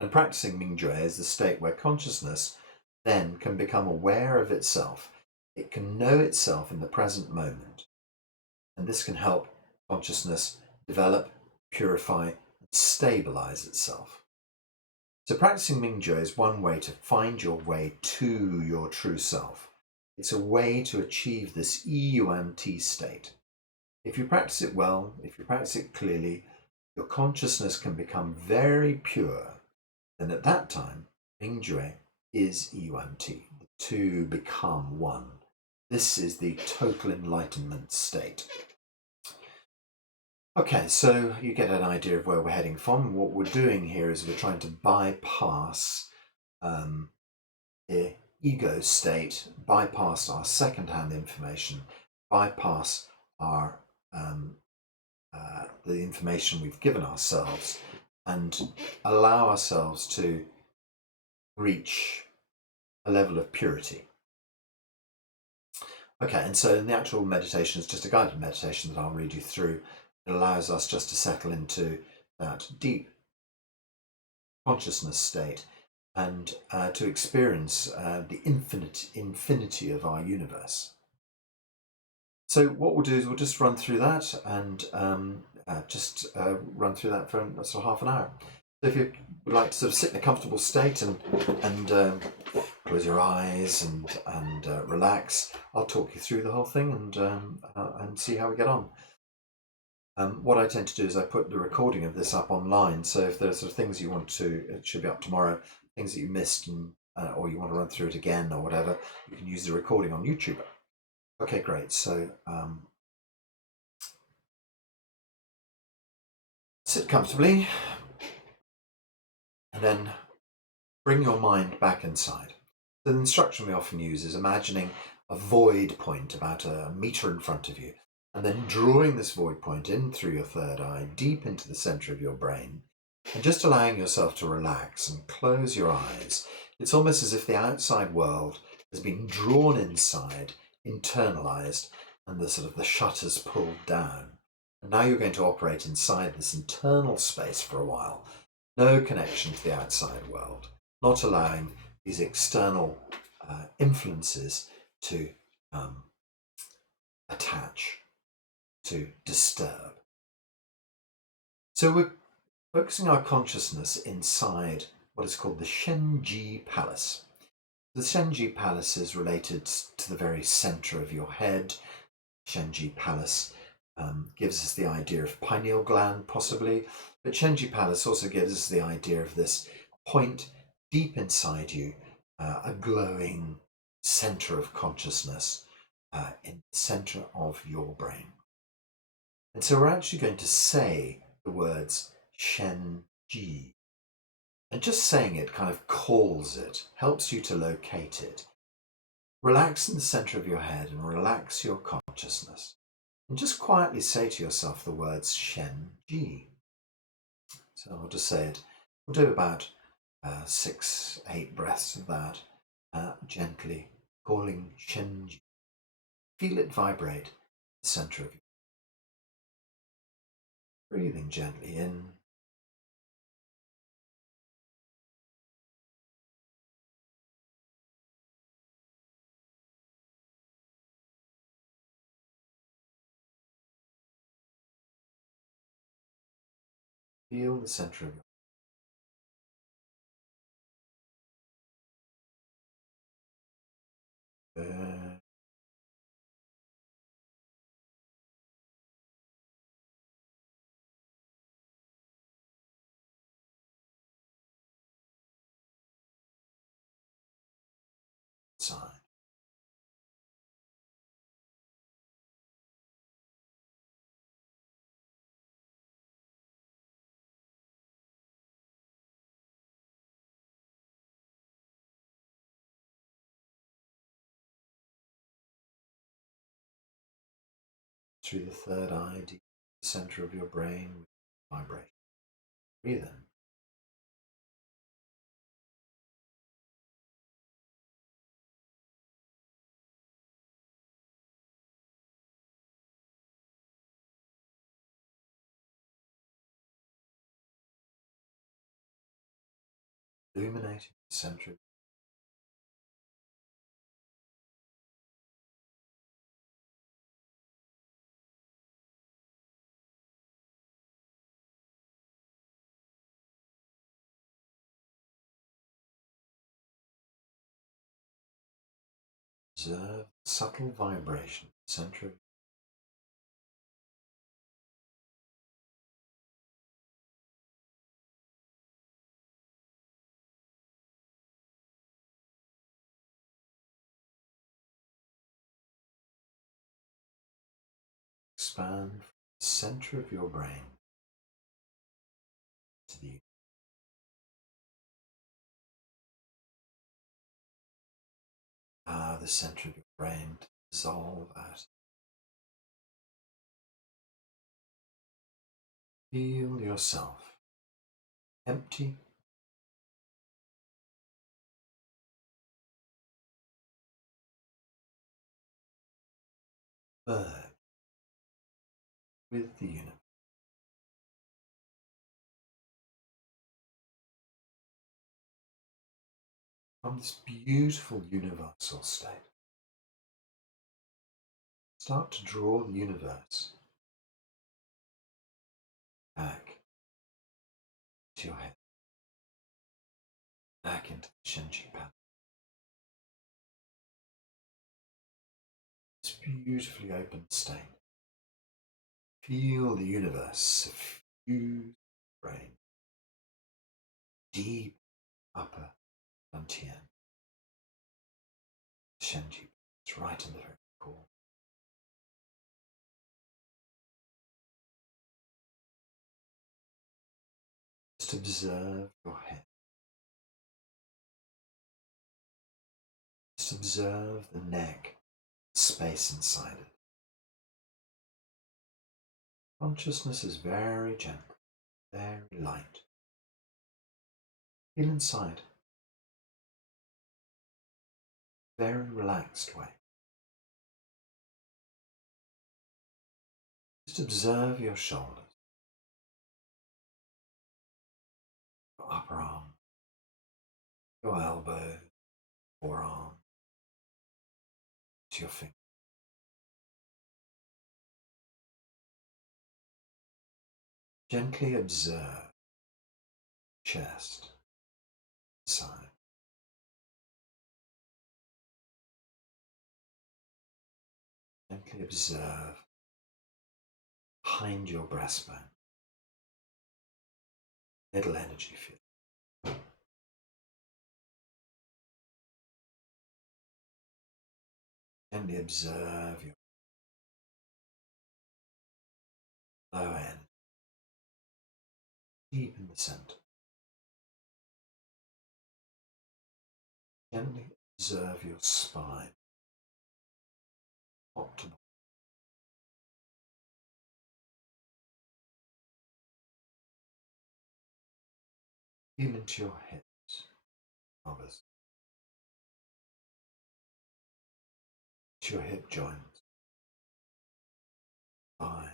And practicing Mingjue is the state where consciousness then can become aware of itself. It can know itself in the present moment. And this can help consciousness develop, purify, and stabilize itself. So practicing Mingjue is one way to find your way to your true self. It's a way to achieve this EUMT state. If you practice it well, if you practice it clearly, your consciousness can become very pure. Then at that time, Mingjue is EUMT. The two become one. This is the total enlightenment state. Okay, so you get an idea of where we're heading from. What we're doing here is we're trying to bypass the ego state, bypass our second-hand information, bypass our the information we've given ourselves, and allow ourselves to reach a level of purity. Okay, and so the actual meditation is just a guided meditation that I'll read you through. It allows us just to settle into that deep consciousness state and to experience the infinity of our universe. So what we'll do is we'll just run through that and run through that for sort of half an hour. So if you would like to sort of sit in a comfortable state and close your eyes and relax, I'll talk you through the whole thing and see how we get on. What I tend to do is I put the recording of this up online. So if there's sort of things you want to, it should be up tomorrow, things that you missed and or you want to run through it again or whatever, you can use the recording on YouTube. Okay, great. So sit comfortably and then bring your mind back inside. The instruction we often use is imagining a void point about a meter in front of you, and then drawing this void point in through your third eye, deep into the center of your brain, and just allowing yourself to relax and close your eyes. It's almost as if the outside world has been drawn inside, internalized, and the shutters pulled down. And now you're going to operate inside this internal space for a while. No connection to the outside world, not allowing these external influences to attach, to disturb. So we're focusing our consciousness inside what is called the Shenji Palace. The Shenji Palace is related to the very center of your head. Shenji Palace gives us the idea of pineal gland, possibly, but Shenji Palace also gives us the idea of this point deep inside you, a glowing center of consciousness in the center of your brain. And so we're actually going to say the words Shenji. And just saying it kind of calls it, helps you to locate it. Relax in the center of your head and relax your consciousness. And just quietly say to yourself the words Shenji. So I'll just say it. We'll do about 6-8 breaths of that, gently calling Shenji. Feel it vibrate the center of you. Breathing gently in. Feel the center of your side. Through the third eye, deep in the center of your brain, vibration. Breathe in. illuminating the center. Observe the subtle vibration at the center. Expand from the center of your brain to the center of your brain to dissolve out. Feel yourself empty, bird with the universe. From this beautiful universal state, start to draw the universe back to your head, back into the Shenji pattern. This beautifully open state. Feel the universe suffuse brain, deep upper Dantian. Shenji is right in the very core. Just observe your head. Just observe the neck, space inside it. Consciousness is very gentle, very light. Feel inside. Very relaxed way. Just observe your shoulders, your upper arm, your elbow, forearm, to your finger. Gently observe chest, side. Gently observe behind your breastbone, middle energy field. Gently observe your lower end, deep in the center. Gently observe your spine, top to bottom. Feel into your hips, pelvis, to your hip joints, thigh.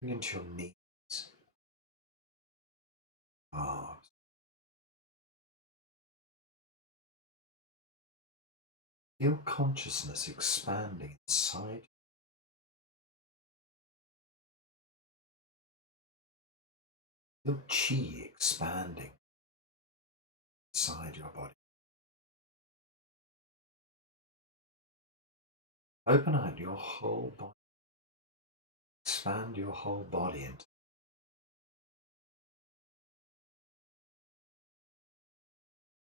Feel into your knees, calves. Feel consciousness expanding inside. Feel chi expanding inside your body. Open out your whole body. Expand your whole body into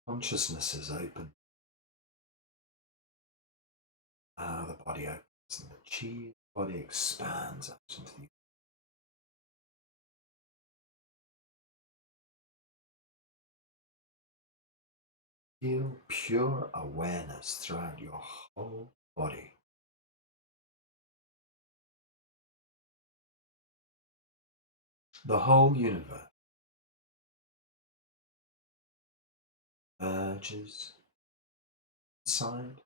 consciousness is open. Now the body opens and the chi body expands out into the feel pure awareness throughout your whole body. The whole universe merges inside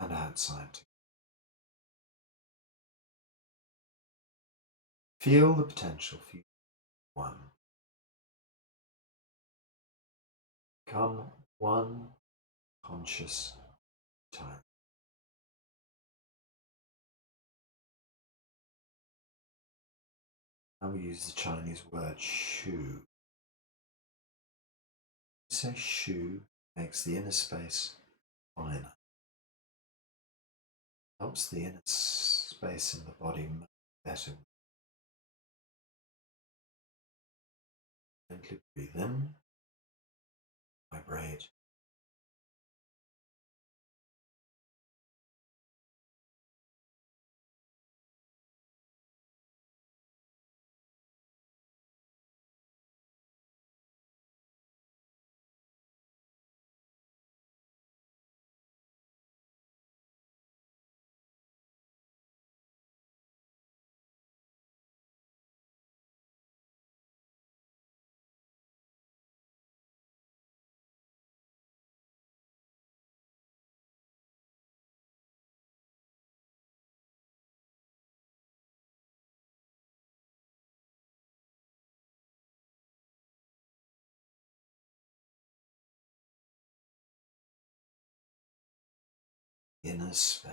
and outside. Feel the potential for you one. Come one conscious time. Now we use the Chinese word shu. Say shu makes the inner space finer. Helps the inner space in the body move better. Gently breathe in, vibrate. Inner space.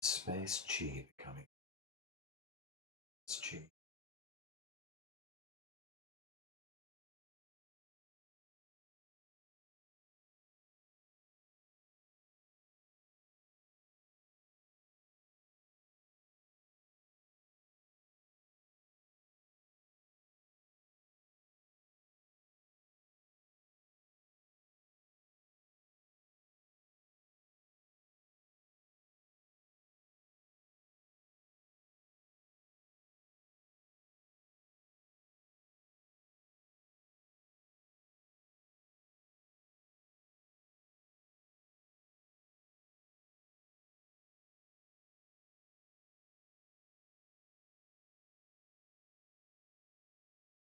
Space chi becoming chi.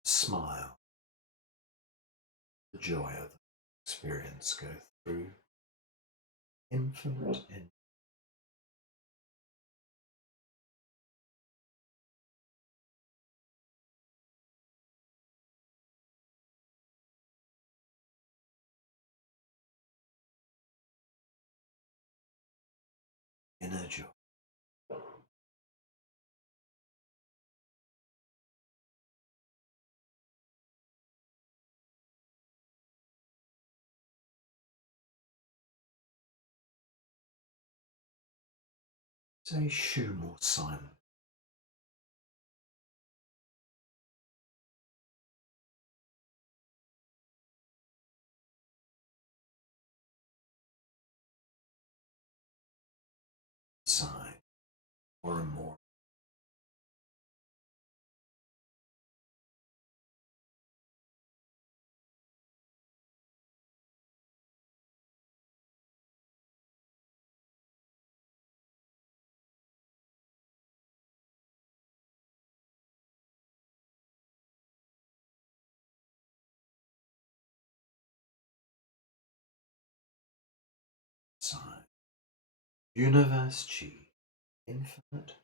Smile. The joy of the experience go through infinite inner joy. Say shu more silent. Sigh more and more. Sigh. Universe chi. Infinite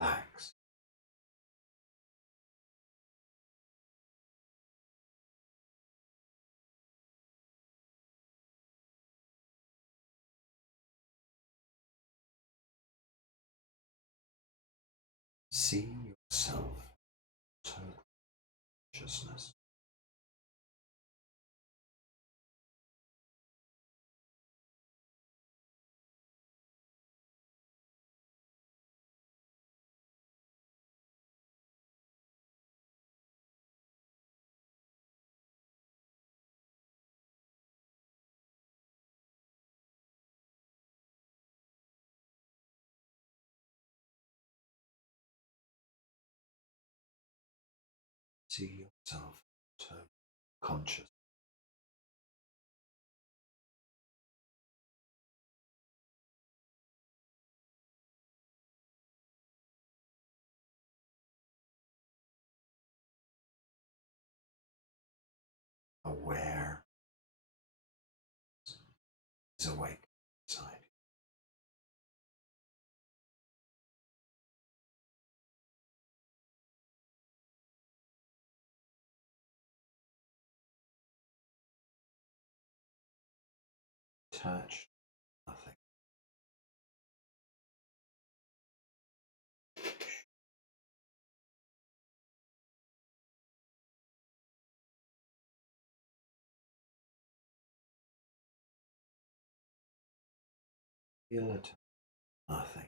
relax. See yourself, total consciousness. See yourself, total conscious. Aware is awake inside. Touch nothing. Feel it. Nothing.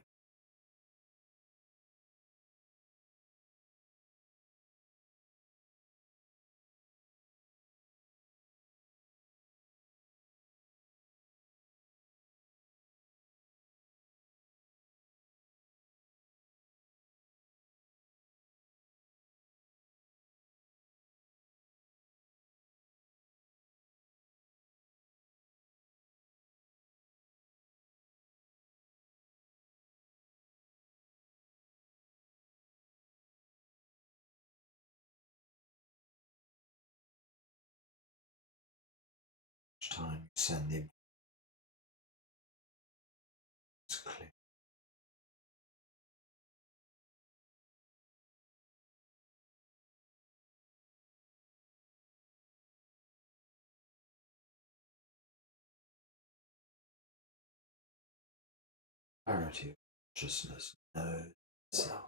Each time you send the it's clear. Clarity of consciousness knows itself.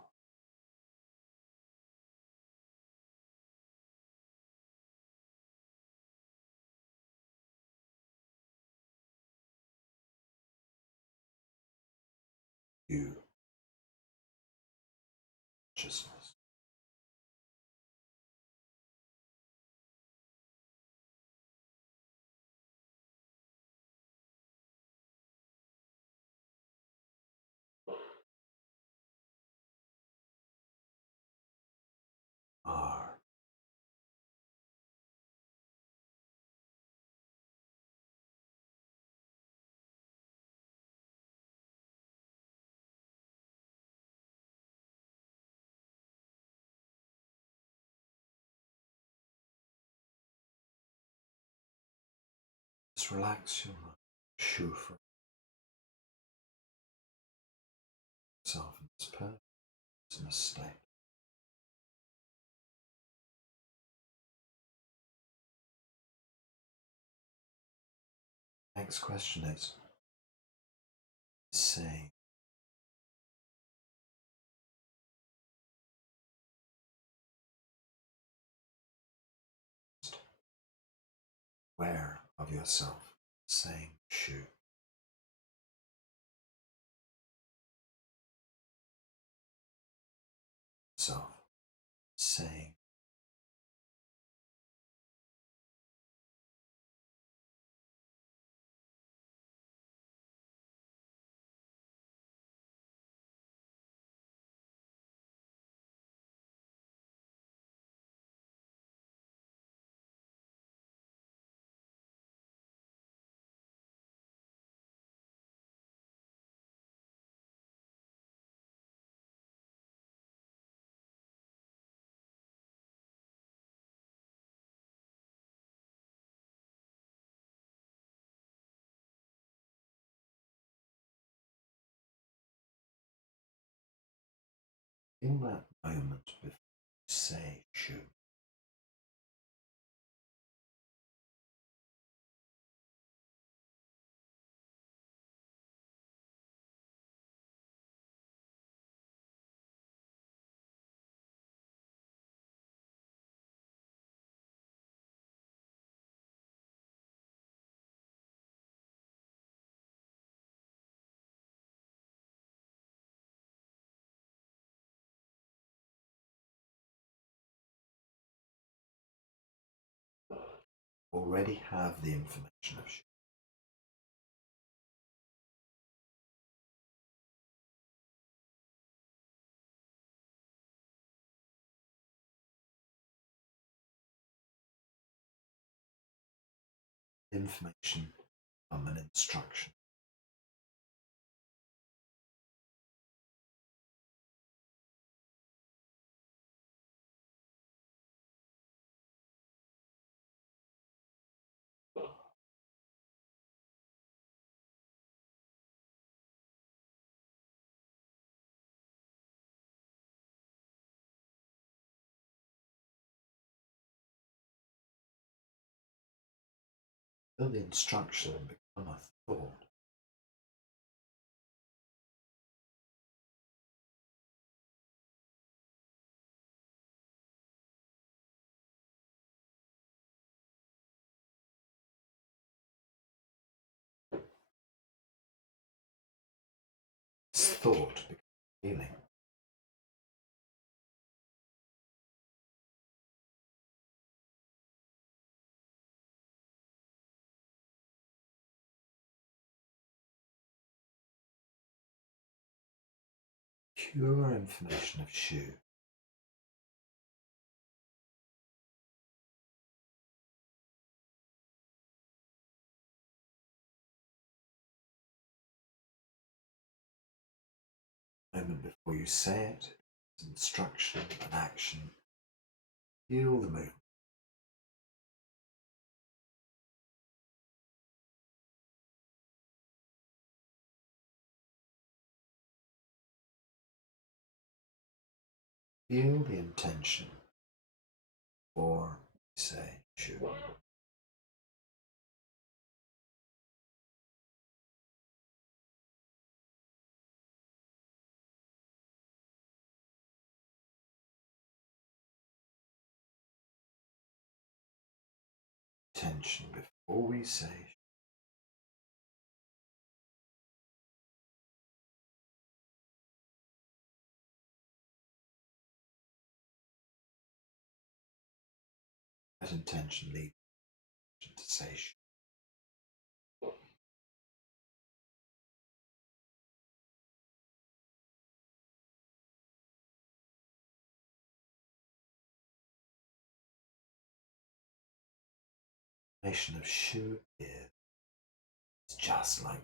You consciousness. Are. Just relax your mind. Shoe for yourself in this perfect state. Next question is saying aware of yourself, saying shoe. Self, saying in that moment before you say shoe, already have the information of shoe. Information from an instruction. Will the instruction become a thought? This thought becomes a feeling. Pure information of shoe. Moment before you say it, it's instruction, an action. Feel the movement. Feel the intention before you say shoe. Intention before we say that intention leads to say shoe. Information of shoe is just like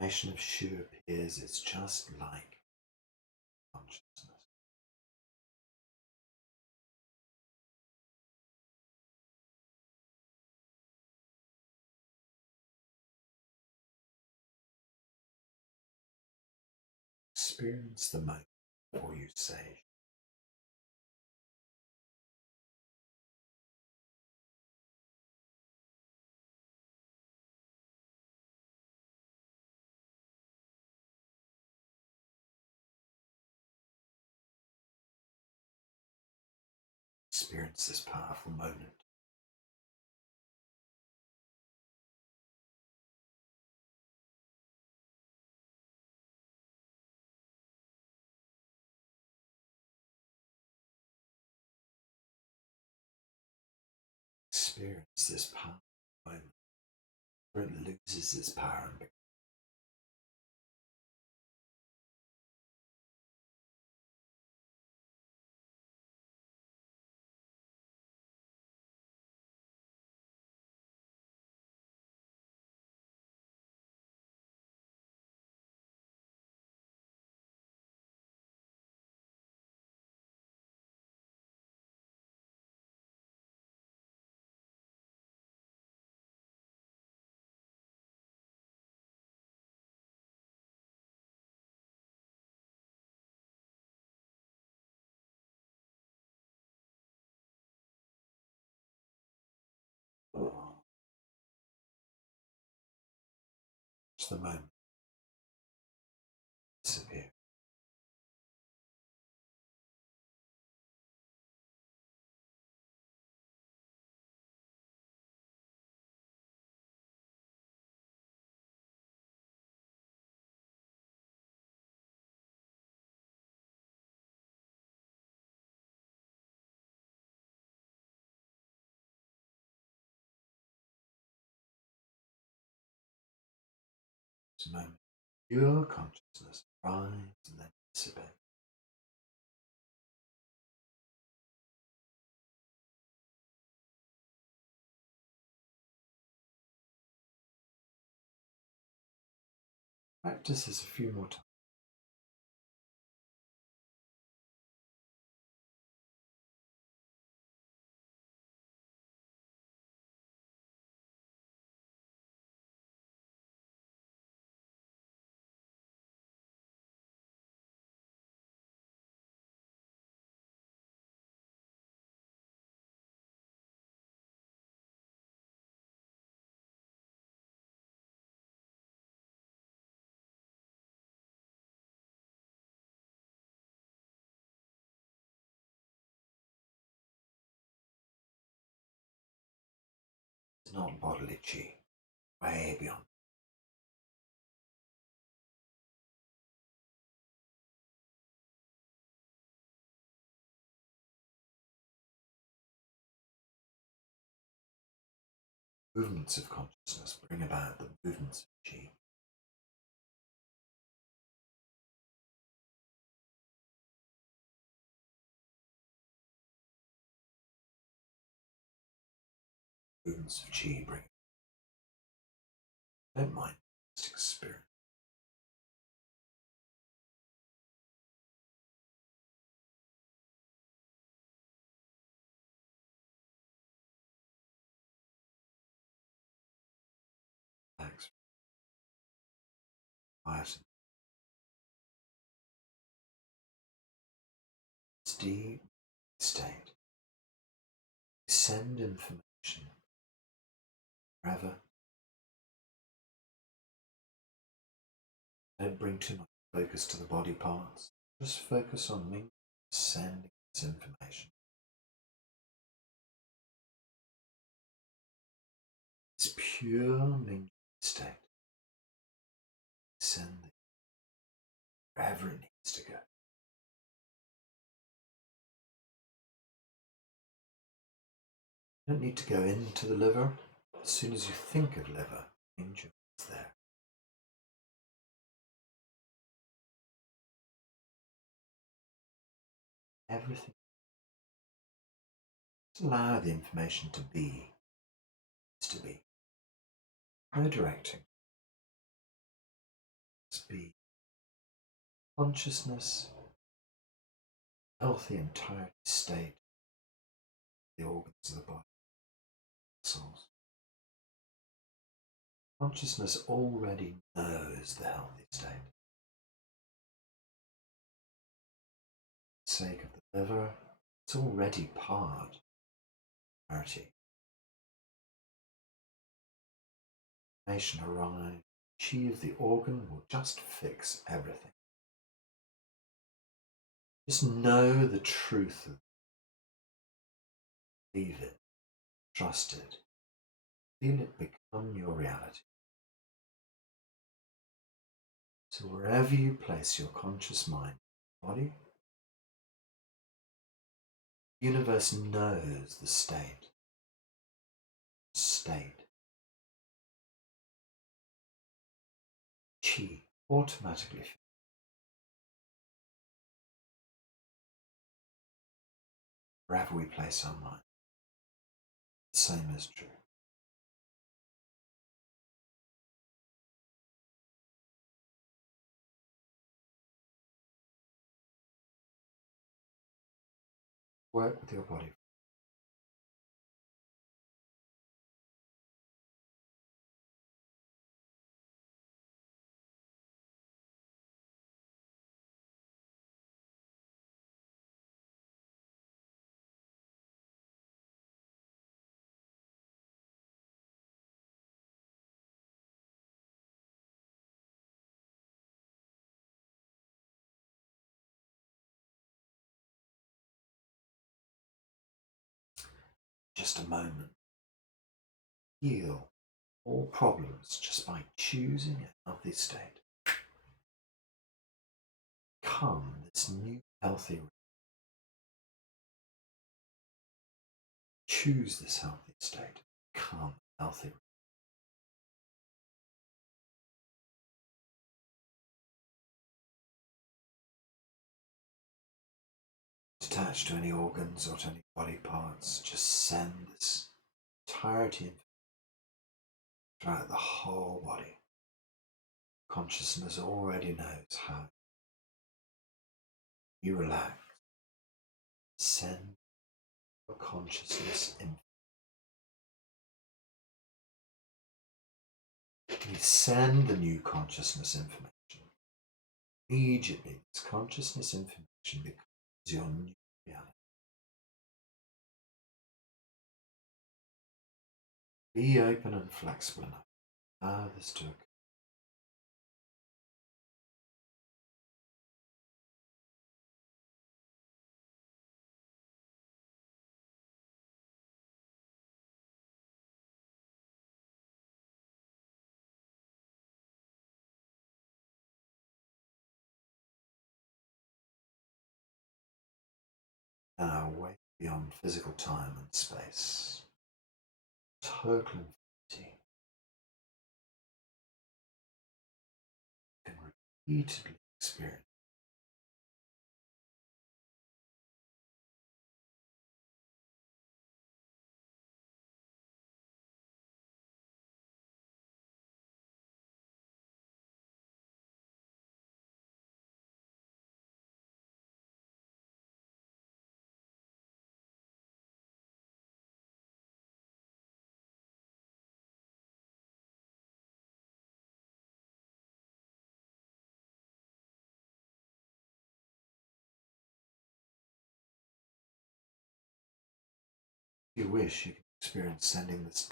information of shoe appears, it's just like consciousness. Experience the moment before you say. Experience this powerful moment. Experience this powerful moment where it loses its power and becomes the moment disappear. This moment, pure consciousness rise and then dissipate. Practice this a few more times. It's not bodily chi, way beyond. Movements of consciousness bring about the movements of chi. Movements of chi bring. Don't mind this experience. Relax. Quiet. It's deep state. Send information wherever. Don't bring too much focus to the body parts. Just focus on me sending this information. It's pure Ming state. Send it wherever it needs to go. You don't need to go into the liver. As soon as you think of liver, Ming is there. Everything. Just allow the information to be. It's to be. No directing. Just be. Consciousness, healthy entirety state, the organs of the body, souls. Consciousness already knows the healthy state. For the sake of the liver, it's already part of entirety. Information arrives, chi of the organ will just fix everything. Just know the truth of it. Believe it, trust it, feel it become your reality. So wherever you place your conscious mind, body, the universe knows the state. Chi automatically. Wherever we place our mind, the same is true. Work with your body. Just a moment. Heal all problems just by choosing a healthy state. Come this new healthy. Choose this healthy state. Come healthy. attached to any organs or to any body parts. Just send this entirety throughout the whole body. Consciousness already knows how you relax. Send your consciousness in. We send the new consciousness information. Immediately, this consciousness information becomes your new reality. Be open and flexible enough to allow this to occur. Now, way beyond physical time and space. Total infinity. You can repeatedly experience. If you wish, you can experience sending this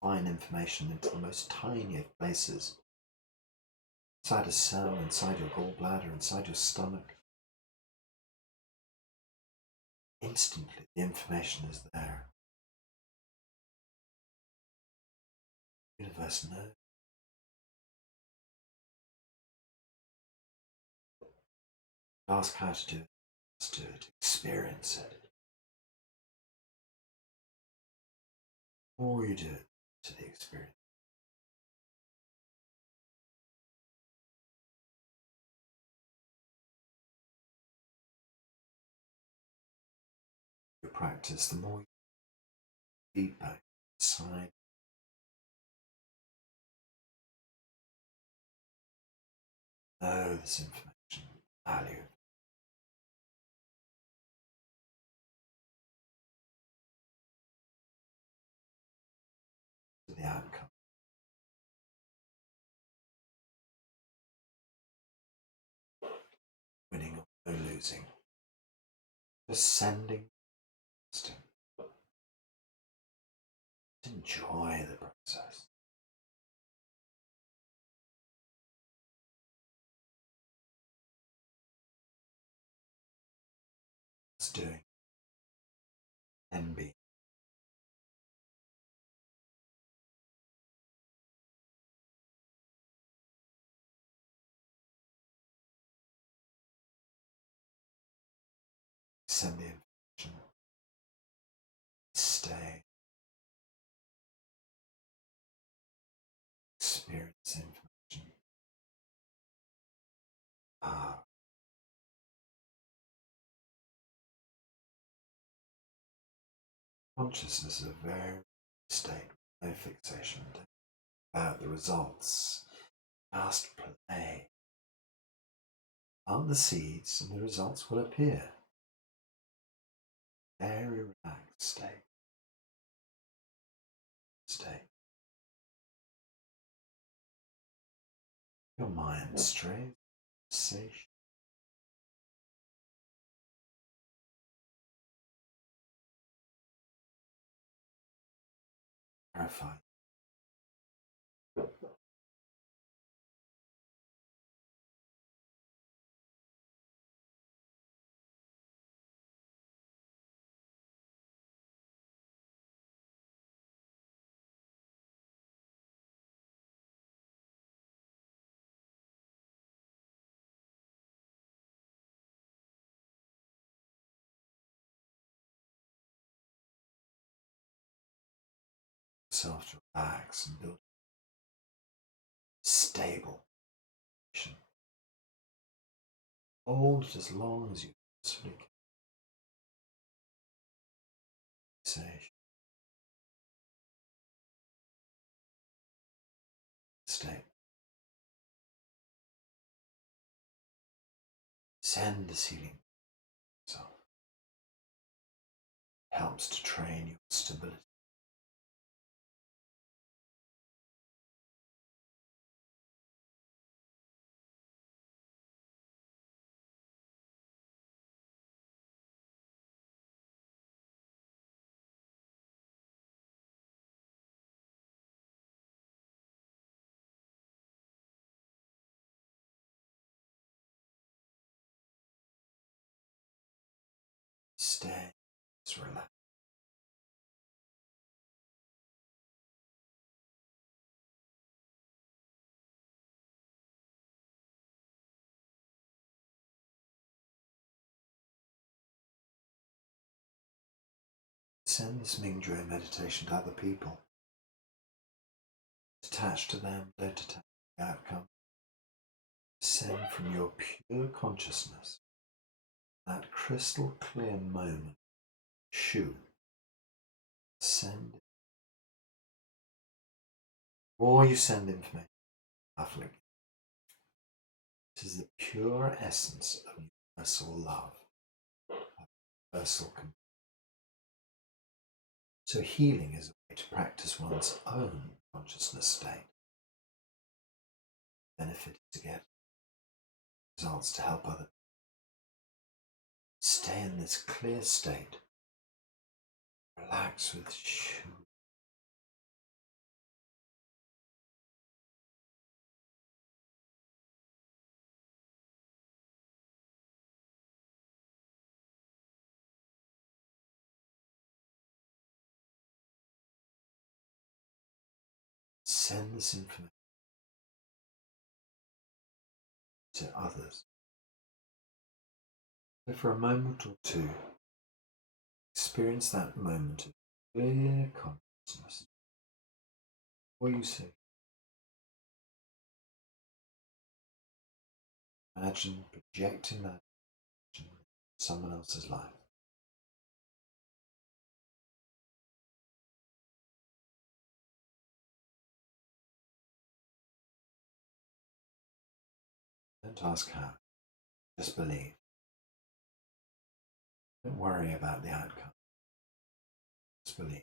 fine information into the most tiny of places. Inside a cell, inside your gallbladder, inside your stomach. Instantly, the information is there. The universe knows. Ask how to do it. Just do it. Experience it. Or you do it to the experience. You practice, the more feedback inside. Know this information, value. To the outcome. Winning or no losing. Just sending, just enjoy the process. Just doing and being. Send the information. Stay. Experience information. Consciousness is a very state, no fixation about the results. Just play. Plant the seeds and the results will appear. Very relaxed state. Your mind straight, safe. Terrified. Yourself to relax and build stable. Hold it as long as you possibly can. relaxation state. Send this healing yourself. Helps to train your stability. Stay as relaxed. Send this Mingdre meditation to other people. Attach to them, don't attach to the outcome. Send from your pure consciousness that crystal clear moment. Shu. Send it. Or you send information. Afflict. It is the pure essence of universal love, of universal community. So healing is a way to practice one's own consciousness state. Benefit to get results to help others. Stay in this clear state. Relax with Shu. Send this information to others. So for a moment or two, experience that moment of clear consciousness. Or you say, imagine projecting that into someone else's life. Don't ask how, just believe. Don't worry about the outcome, just believe.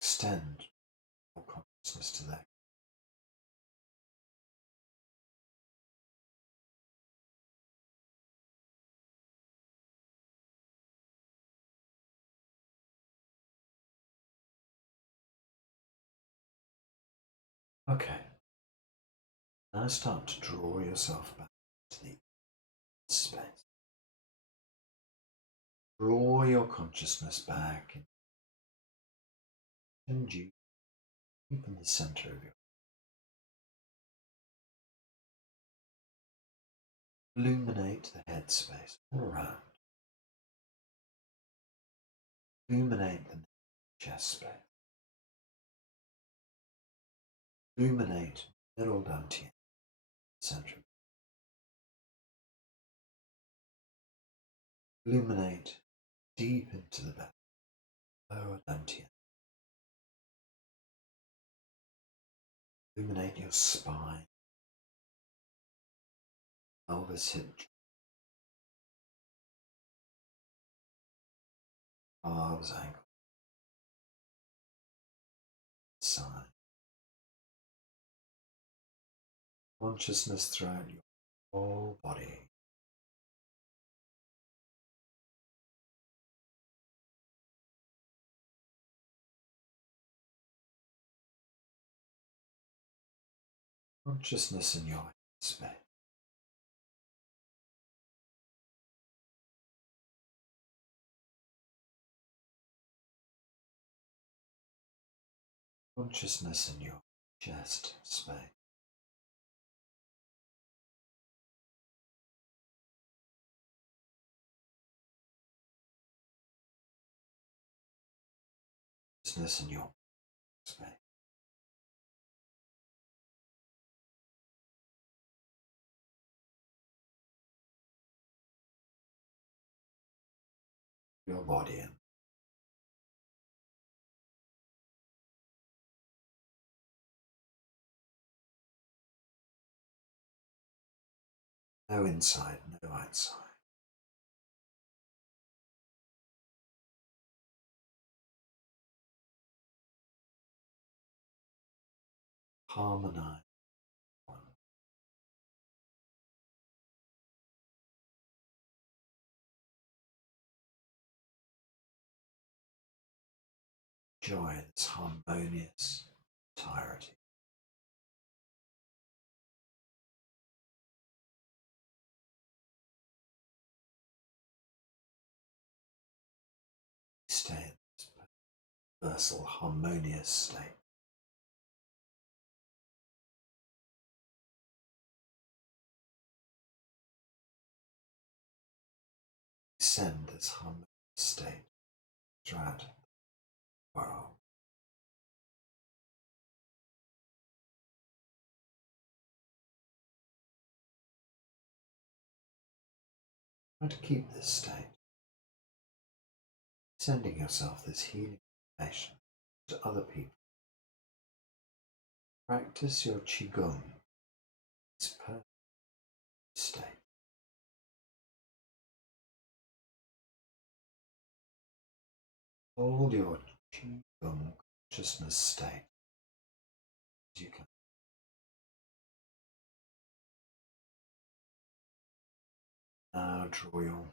Extend your consciousness to that. Okay. Now start to draw yourself back to the space. Draw your consciousness back and you keep in the center of your. Illuminate the head space all around. Illuminate the chest space. Illuminate middle dantian, center. Illuminate deep into the back, lower dantian. Illuminate your spine, pelvis, hip, calves, ankles, side. Consciousness throughout your whole body. Consciousness in your space. Consciousness in your chest space. Consciousness in your space. your body in. No inside, no outside. Harmonize. Enjoy this harmonious entirety. Stay in this universal harmonious state. Send this harmonious state throughout the world. Try to keep this state, sending yourself this healing information to other people. Practice your Qigong, this perfect state. Hold your Qigong consciousness state as you can. Now draw yourself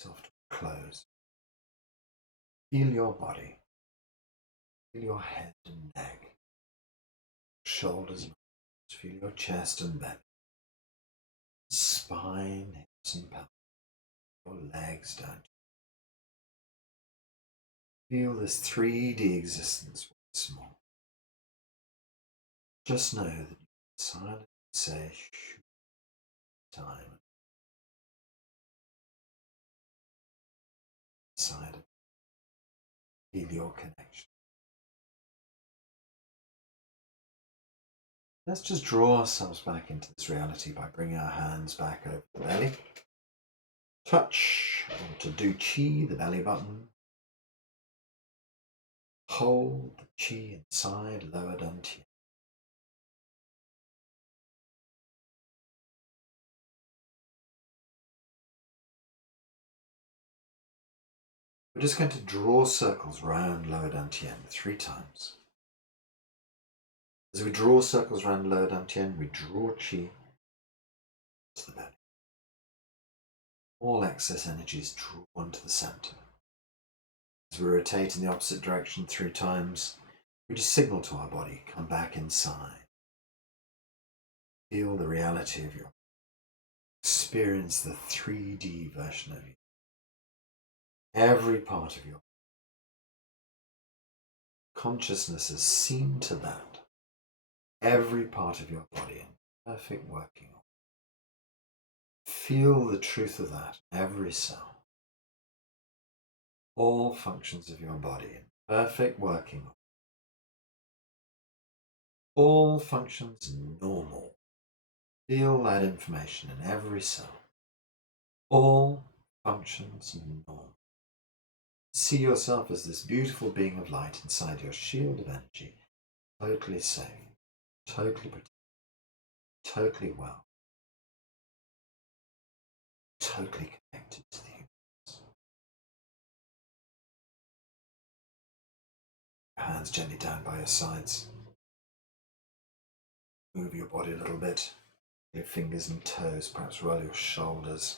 to a close. Feel your body. Feel your head and neck, shoulders and arms. Feel your chest and belly, spine, hips and pelvis, your legs down. Feel this 3D existence once more. Just know that you can silently say time inside of you. Feel your connection. Let's just draw ourselves back into this reality by bringing our hands back over the belly. Touch onto Do Chi, the belly button. Hold the Chi inside lower dantian. We're just going to draw circles round lower dantian 3 times. As we draw circles around lower dantian, we draw Qi to the belly. All excess energy is drawn to the center. As we rotate in the opposite direction 3 times, we just signal to our body, come back inside. Feel the reality of your, experience the 3D version of you. Every part of your consciousness is seen to that. Every part of your body in perfect working. Feel the truth of that, every cell. All functions of your body in perfect working. All functions normal. Feel that information in every cell. All functions normal. See yourself as this beautiful being of light inside your shield of energy, totally safe, totally protected, totally well, totally connected to the universe. Your hands gently down by your sides. Move your body a little bit. Your fingers and toes, perhaps roll your shoulders.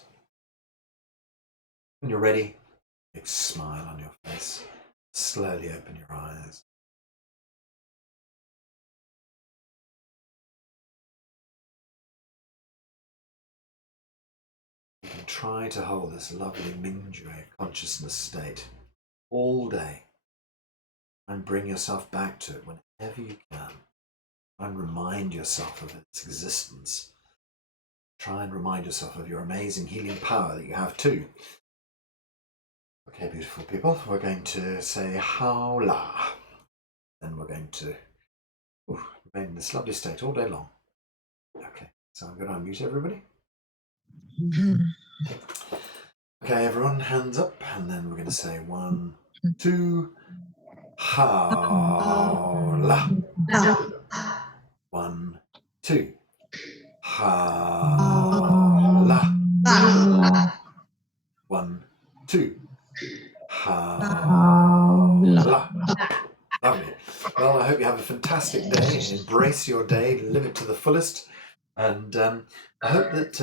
When you're ready, big smile on your face. Slowly open your eyes. You can try to hold this lovely Mingjue consciousness state all day and bring yourself back to it whenever you can. And remind yourself of its existence. Try and remind yourself of your amazing healing power that you have too. Okay, beautiful people, we're going to say Hao La. Then we're going to remain in this lovely state all day long. Okay, so I'm going to unmute everybody. Okay, everyone, hands up, and then we're going to say 1, 2, ha-la. 1, 2, ha-la. 1, 2, ha-la. Lovely. Well, I hope you have a fantastic day. Embrace your day, live it to the fullest, and I hope that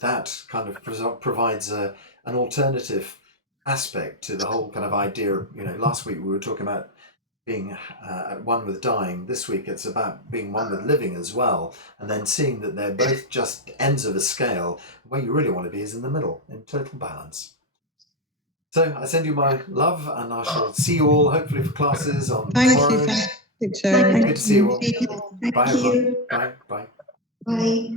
that kind of provides an alternative aspect to the whole kind of idea. Last week we were talking about being at one with dying. This week it's about being one with living as well, and then seeing that they're both just ends of a scale. Where you really want to be is in the middle, in total balance. So I send you my love, and I shall see you all hopefully for classes on tomorrow. Fantastic, Joe. Good to see you all. Thank Bye, you. everyone. Bye. Bye. Bye.